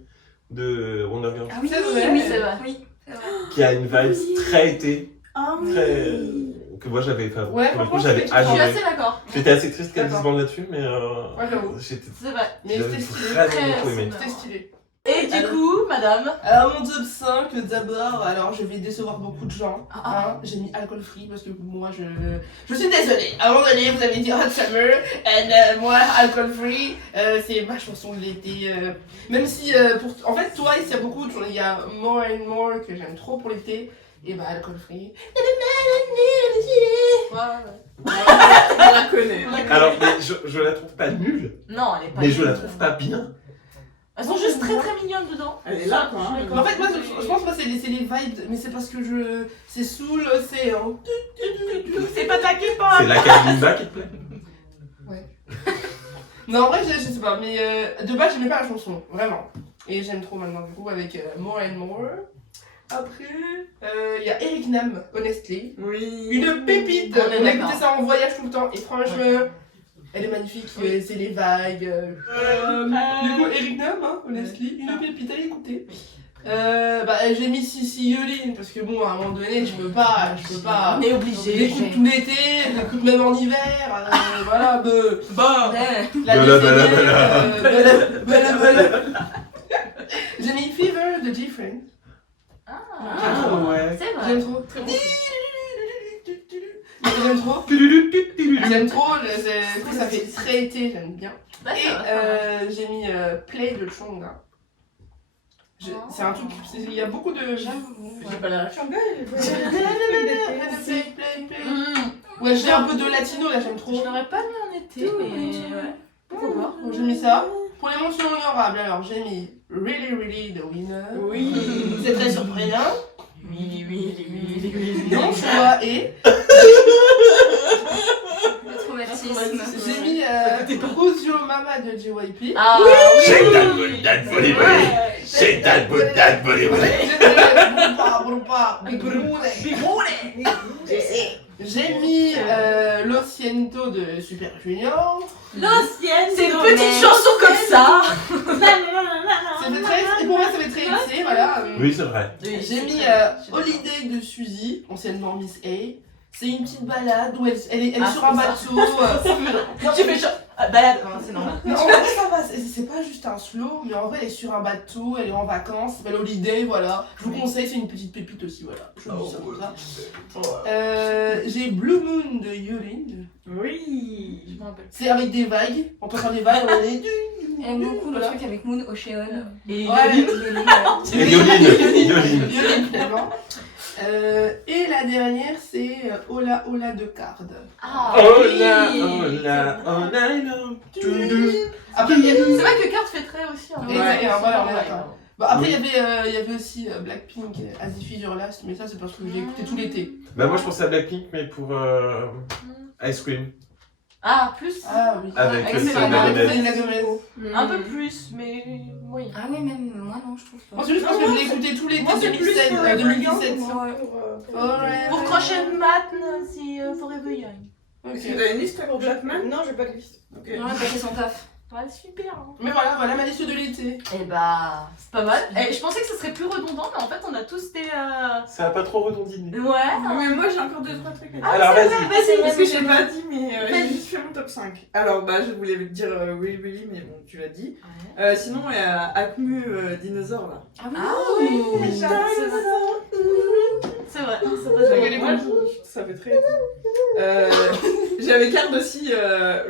de Wonder Girls, Ah oui, C'est vrai. oui, C'est vrai. Oui, c'est vrai. qui a une vibe très été, Ah très... que moi j'avais, enfin, Ouais, pour le coup franchement, j'avais c'était- Je suis adoré. assez d'accord. J'étais assez triste qu'elle D'accord. se bande là-dessus, mais Ouais, j'avoue. j'étais C'est vrai. Mais j'avais c'était stylé. vraiment Très beaucoup aimé. C'était stylé. Et du coup, madame. Alors mon top 5, d'abord, alors je vais décevoir beaucoup de gens. Ah. Hein. J'ai mis alcool free parce que moi je suis désolée. À un moment donné, vous avez dit Hot Summer, et moi alcool free, c'est ma chanson de l'été. Même si, en fait, Twice, il y a beaucoup de choses. Il y a More and More que j'aime trop pour l'été, et bah alcool free. Ouais. On la connaît. Alors, mais je la trouve pas nulle, Non, elle est pas. mais je la nulle. trouve pas bien. Elles sont juste très très mignonnes dedans. Elle est là, quoi. hein. En fait, moi, je pense que c'est les vibes, mais c'est parce que c'est sous l'océan. C'est pas ta qui parle. C'est la Kalimba qui te plaît. Non, en vrai, je sais pas, mais de base, j'aimais pas la chanson, vraiment. Et j'aime trop maintenant, du coup, avec More and More. Après, il y a Eric Nam, Honestly. Oui. Une pépite. On est On a d'accord. écouté ça en voyage tout le temps, et franchement, elle est magnifique, c'est les vagues. Du coup, Eric Nam, hein, Honestly, une pépite, allez écouter. J'ai mis Sissi Yolin, parce que bon, à un moment donné, je peux pas. On est Je obligé. l'écoute tout l'été, je l'écoute même en hiver, voilà, Bon. J'ai mis Fever de G-Friend. Ah, ouais. c'est vrai. J'aime trop. Très bon. J'aime trop. J'aime trop, du coup ça fait très été, j'aime bien. Bah, Et ça va, ça va. j'ai mis Play de Chonga. C'est un truc, il y a beaucoup de... J'ai pas la réaction. Ouais, j'ai un peu de latino là, j'aime trop. Je l'aurais pas mis en été, mais ouais. Pourquoi pas. Donc j'ai mis ça. Pour les mentions honorables, alors j'ai mis Really Really the Winner. Oui. C'est très surprenant. Oui. Mon choix est... Le traumatisme. J'ai mis Who's Your Mama de JYP. Ah Shake that booty, that booty, booty. Shake that booty, that booty, booty. J'ai mis Lo Siento de Super Junior. C'est une petite chanson comme ça. Ça fait très, et pour moi ça fait très lycée, voilà. Oui, c'est vrai. J'ai mis Holiday de Suzy, anciennement Miss A. C'est une petite balade où elle est sur un bateau. Non, tu fais balade. Non, c'est normal. Non, en vrai, ça va, c'est pas juste un slow, mais en vrai, elle est sur un bateau, elle est en vacances, ça s'appelle Holiday, voilà. Je vous conseille, c'est une petite pépite aussi, voilà. Je vous dis ça comme ça. J'ai Blue Moon de Yurin. Oui. Je m'en rappelle. C'est avec des vagues, on peut faire des vagues, on est J'aime beaucoup le Voilà. truc avec Moon Ocean. Et Ouais. Et Yoline. Yurin, finalement. Et la dernière, c'est Ola Ola de Card. Ah, Oh oui. là, oh là, oh là, non. Après, il y avait... C'est vrai que Carte fait très aussi. Hein. Ouais, voilà, on est Ouais. d'accord. Bah, après, il y avait aussi Blackpink, As If You're Last, mais ça, c'est parce que j'ai écouté tout l'été. Bah, moi je pensais à Blackpink, mais pour Ice Cream. Ah, plus. Ah oui. Avec Selena Selena Gomez. Un peu plus, mais oui. Ah oui, même moi non, je trouve Moi, pas. c'est juste parce que je l'ai écouté tout l'été Moi, c'est plus 2017. pour 2017. Pour Crochet Mat, c'est Forever Young. Ok. Est-ce que vous avez une liste pour Blackman? Non, j'ai pas de liste. Ok. Ouais, bah c'est son taf. Ouais, super. Hein. Mais voilà ma liste de l'été. Et bah, c'est pas mal. Et je pensais que ce serait plus redondant, mais en fait, on a tous des. Ça a pas trop redondiné. Ouais. Mais moi j'ai encore 2-3 trucs à dire. Alors vas-y. Vas-y, Parce que vas-y. j'ai pas dit, mais j'ai juste fait mon top 5. Alors bah je voulais dire Willy Willy, mais bon, tu l'as dit. Sinon il y a Acmu Dinosaure là. Ah oui. oui. Oui. C'est vrai. Ça passe Moi, bien. ça fait très... J'avais carte aussi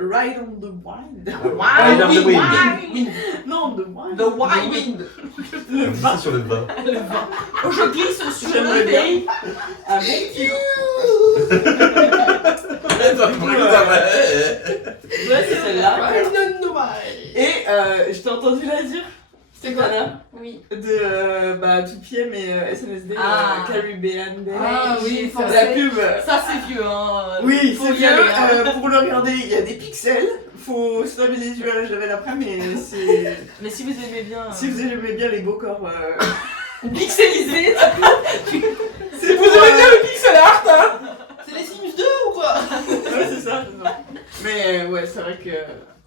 Ride on the Wind. Ride on the Wind. Non, the Wind. The Wind. Le On vin. dit sur le vin. Je glisse sur J'aimerais le bien. pays. Un bon kilo. Ouais, c'est celle-là. Ride on the Wind. Et je t'ai entendu la dire. C'est quoi Anna, Oui. de 2PM et SNSD, Ah. Caribbean Day. Ah oui, j'ai c'est pensé. La pub. Ça, c'est vieux, hein. Oui, Faut c'est y vieux. aller, hein. Pour le regarder, il y a des pixels. Faut se laver les yeux à la javel après, mais c'est. Mais si vous aimez bien. Si vous aimez bien les beaux corps. Pixelisé, C'est vous aimez bien le pixel art, hein. C'est les Sims 2 ou quoi? Ouais, c'est ça. Mais ouais, c'est vrai que.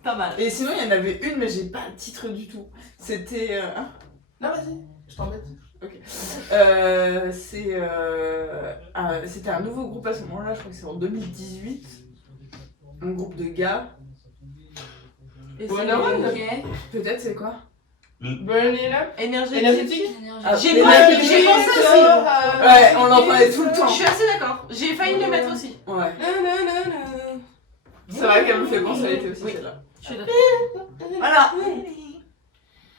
pas mal. Et sinon, il y en avait une, mais j'ai pas le titre du tout. C'était. Non, vas-y, je t'embête. C'était un nouveau groupe à ce moment-là, je crois que c'est en 2018. Un groupe de gars. Et Bon, c'est alors, Ok. Peut-être c'est quoi? Burn it up. énergétique. Énergétique. Ah, J'ai énergétique. j'ai pensé aussi. Ouais, on en parlait tout le temps. Je suis assez d'accord. J'ai failli le mettre aussi. Ouais. C'est vrai qu'elle me fait penser à l'été aussi, Oui. celle-là. Je suis d'accord. Voilà.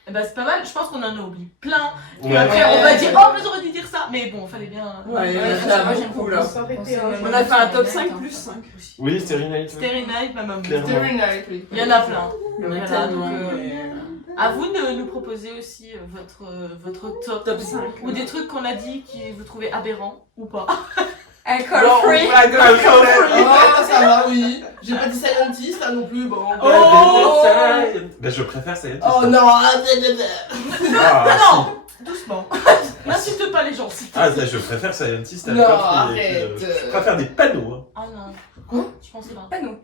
Eh ben, c'est pas mal, je pense qu'on en a oublié plein. Et Ouais. après, on va dire, oh, mais j'aurais dû dire ça. Mais bon, fallait bien. Ouais, il y en a Ouais, déjà moi, j'aime beaucoup beaucoup. là. Ça aurait été On a fait un top 5 plus 5 aussi. Oui, Starry Night. Starry Night, Mamma Mia. Clairement. Starry Night, oui. Il y en a plein. Il y en a Voilà, tellement. donc, mais- À vous de nous proposer aussi votre top, Top 5. ou des trucs qu'on a dit qui vous trouvez aberrants ou pas. Alcool Bon, free. on va go Alcool free. Oh, ça va, oui. J'ai pas dit Scientist, là non plus, bon. Ben, je préfère Scientist. Oh non, Ah, non, doucement. N'insulte pas les gens, s'il te plaît. Ah, ça, je préfère Scientist à Non, Alcool Free. arrête. Je préfère des panneaux. Hein. Ah non. Quoi? Je pense pas. Pas nous.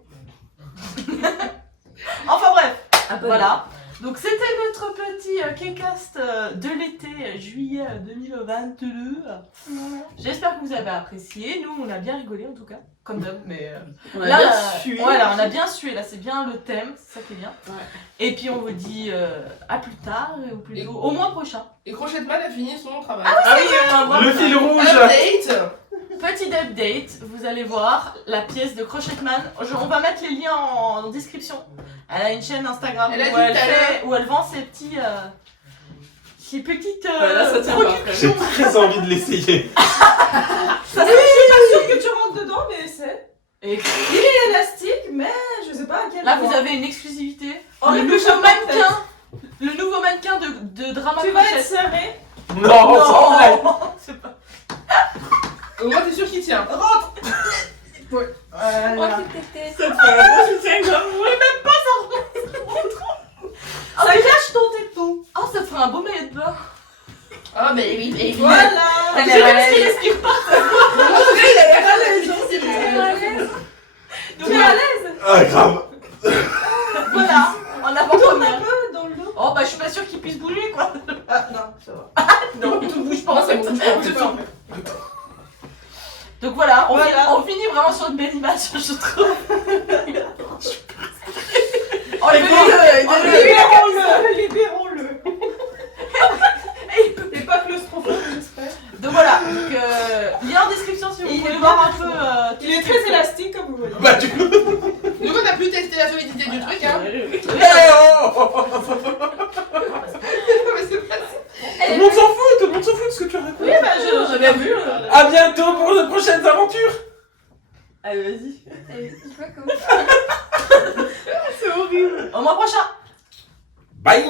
Enfin bref, Ah, pas voilà. Donc c'était notre petit K-Cast de l'été, juillet 2022. J'espère que vous avez apprécié. Nous, on a bien rigolé en tout cas, comme d'hab. Mais On a là, bien sué. voilà, on a bien sué. Là, c'est bien le thème, c'est ça qui est bien. Ouais. Et puis on vous dit à plus tard, ou plutôt au mois prochain. Et Crochetman a fini son travail. Ah oui, on va voir. Le fil rouge. Update. Petit update, vous allez voir la pièce de Crochetman. On va mettre les liens en description. Elle a une chaîne Instagram Elle a dit où, elle tout à l'heure. où elle vend ses petites Là, ça tient pas, productions. J'ai très envie de l'essayer. Ça, je suis pas sûre que tu rentres dedans, mais essaie. Et Il est élastique, mais je sais pas à quel là, point. vous avez une exclusivité. Oh, le le nouveau chapeau, mannequin. Le nouveau mannequin de Drama Tu vas être Crochet. serré. Non, sans blague. C'est pas. Au moins, t'es sûr qu'il tient. Rentre. Oh, Voilà. tété. Ça te fait un bon soutien-gorge. Ça cache ton téton. Oh, ça ferait un beau maillot de bain. Ah, mais oui, mais oui. Voilà. Elle Je est sais même malaise. s'il respire pas. Il a l'air à l'aise. Donc Tu es à l'aise. Ah, grave. voilà, en avant-première. Un peu dans le dos. Oh, bah, je suis pas sûre qu'il puisse bouger, quoi. Ah non, ça va. Non, tout bouge pas. Moi, en ça fait. bouge pas, en fait. Donc voilà, Voilà. on finit vraiment sur une belle image, je trouve. Oh, le Libérons-le. Libérons-le. Et pas claustrophobe, j'espère. Donc voilà, donc, lien en description si vous Et il voulez est voir un peu. Il est très élastique comme vous voyez. Bah, du coup. Du coup, on a pu tester la solidité du truc, hein. Eh oh Mais c'est pas ça. Tout le monde s'en fout, tout le monde s'en fout de ce que tu racontes. Oui, bah, j'ai bien vu. À bientôt pour de prochaines aventures. Allez, vas-y. C'est pas comme C'est horrible. Au mois prochain. Bye.